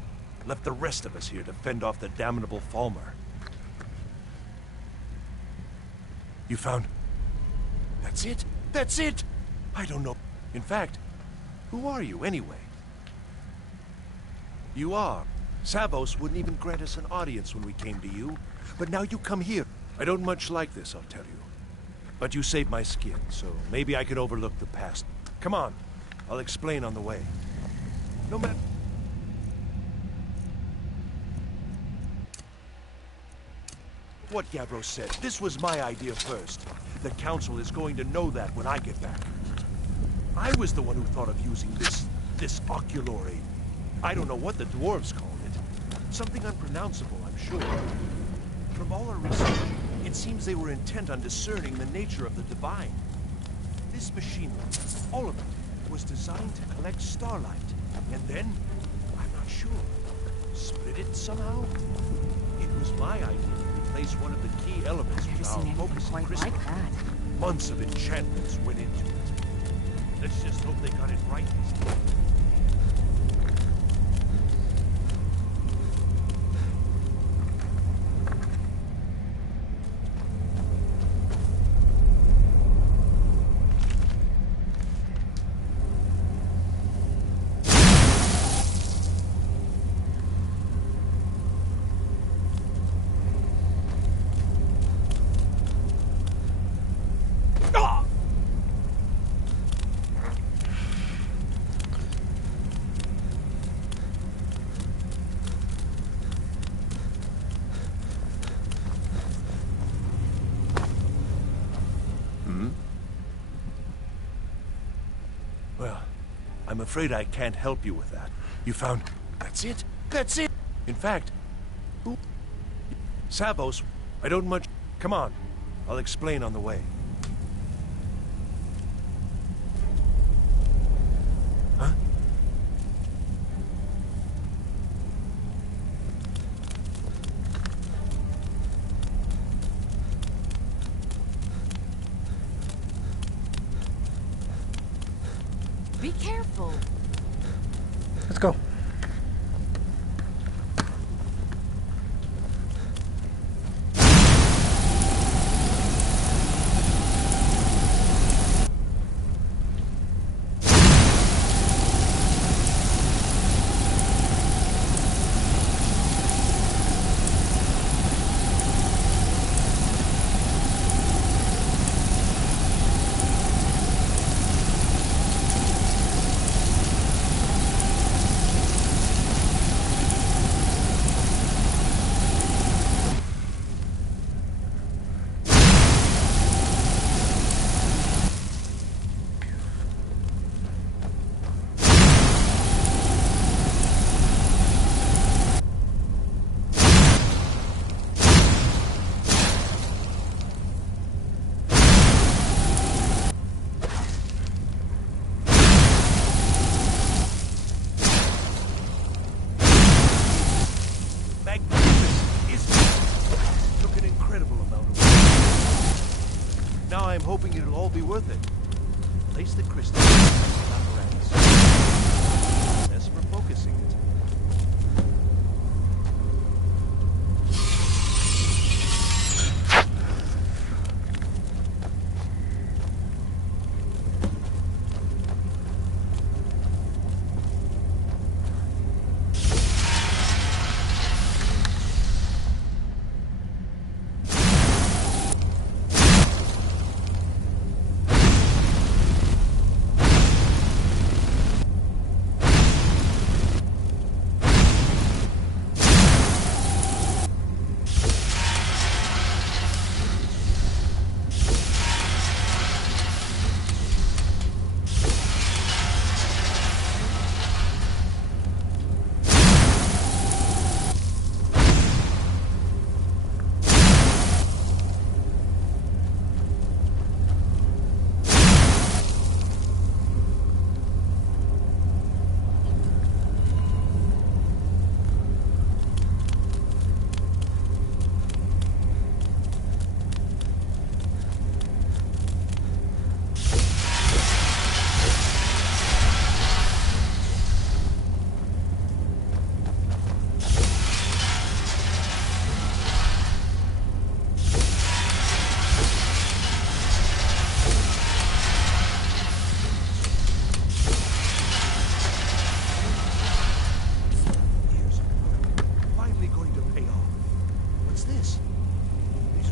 Left the rest of us here to fend off the damnable Falmer. You found... That's it? That's it! I don't know. In fact, who are you anyway? You are. Savos wouldn't even grant us an audience when we came to you. But now you come here. I don't much like this, I'll tell you. But you saved my skin, so maybe I can overlook the past. Come on. I'll explain on the way. No matter... What Gavros said, this was my idea first. The Council is going to know that when I get back. I was the one who thought of using this oculory. I don't know what the dwarves called it. Something unpronounceable, I'm sure. From all our research, it seems they were intent on discerning the nature of the divine. This machinery, all of it, was designed to collect starlight. And then, I'm not sure, split it somehow? It was my idea to replace one of the key elements with our focusing crystal. Like that. Months of enchantments went into it. Let's just hope they got it right this time. I'm afraid I can't help you with that. You found... That's it? That's it! In fact... Who... Savos... I don't much... Come on. I'll explain on the way. Huh? Be careful. Let's go. why I'm hoping it'll all be worth it. Place the crystal in the apparatus. As for focusing it.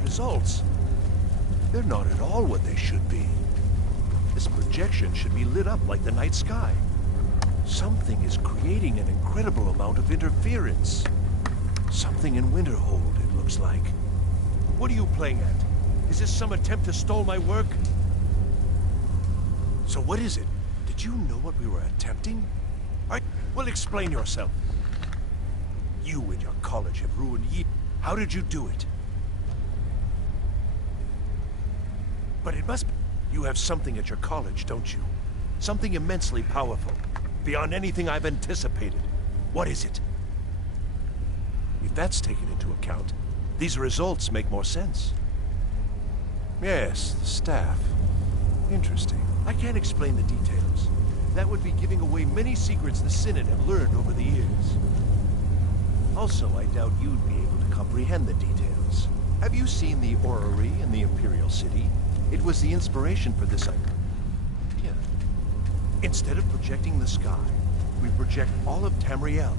Results. They're not at all what they should be. This projection should be lit up like the night sky. Something is creating an incredible amount of interference. Something in Winterhold, it looks like. What are you playing at? Is this some attempt to stall my work? So what is it? Did you know what we were attempting? Well, explain yourself. You and your college have ruined ye. How did you do it? But it must be. You have something at your college, don't you? Something immensely powerful, beyond anything I've anticipated. What is it? If that's taken into account, these results make more sense. Yes, the staff. Interesting. I can't explain the details. That would be giving away many secrets the Synod have learned over the years. Also, I doubt you'd be able to comprehend the details. Have you seen the orrery in the Imperial City? It was the inspiration for this idea. Instead of projecting the sky, we project all of Tamriel,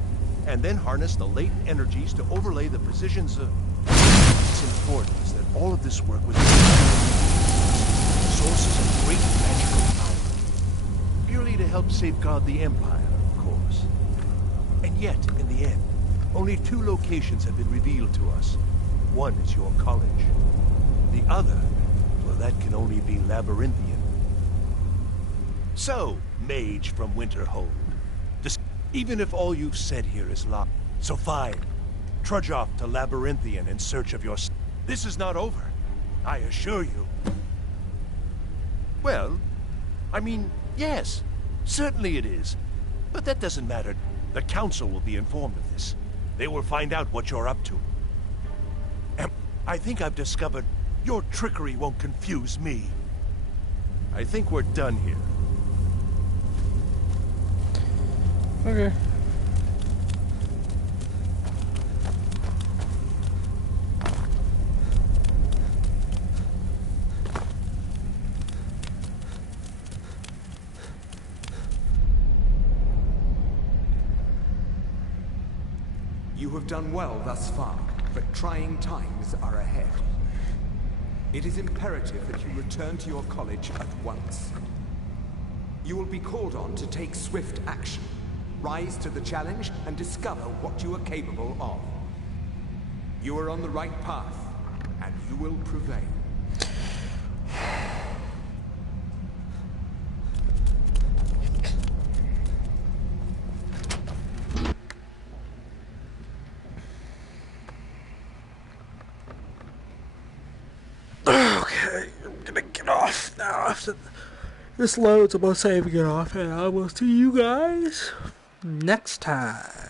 and then harness the latent energies to overlay the positions of... What's important is that all of this work was sources of great magical power, purely to help safeguard the Empire, of course. And yet, in the end, only 2 locations have been revealed to us. One is your college. The other, well, that can only be Labyrinthian. So, mage from Winterhold, even if all you've said here is lie, so fine. Trudge off to Labyrinthian in search of your... This is not over, I assure you. Well, I mean, yes, certainly it is. But that doesn't matter. The Council will be informed of this. They will find out what you're up to. And I think I've discovered your trickery won't confuse me. I think we're done here. Okay. You have done well thus far, but trying times are ahead. It is imperative that you return to your college at once. You will be called on to take swift action, rise to the challenge, and discover what you are capable of. You are on the right path, and you will prevail. Okay, I'm gonna get off now after this loads. I'm gonna save and get off, and I will see you guys next time.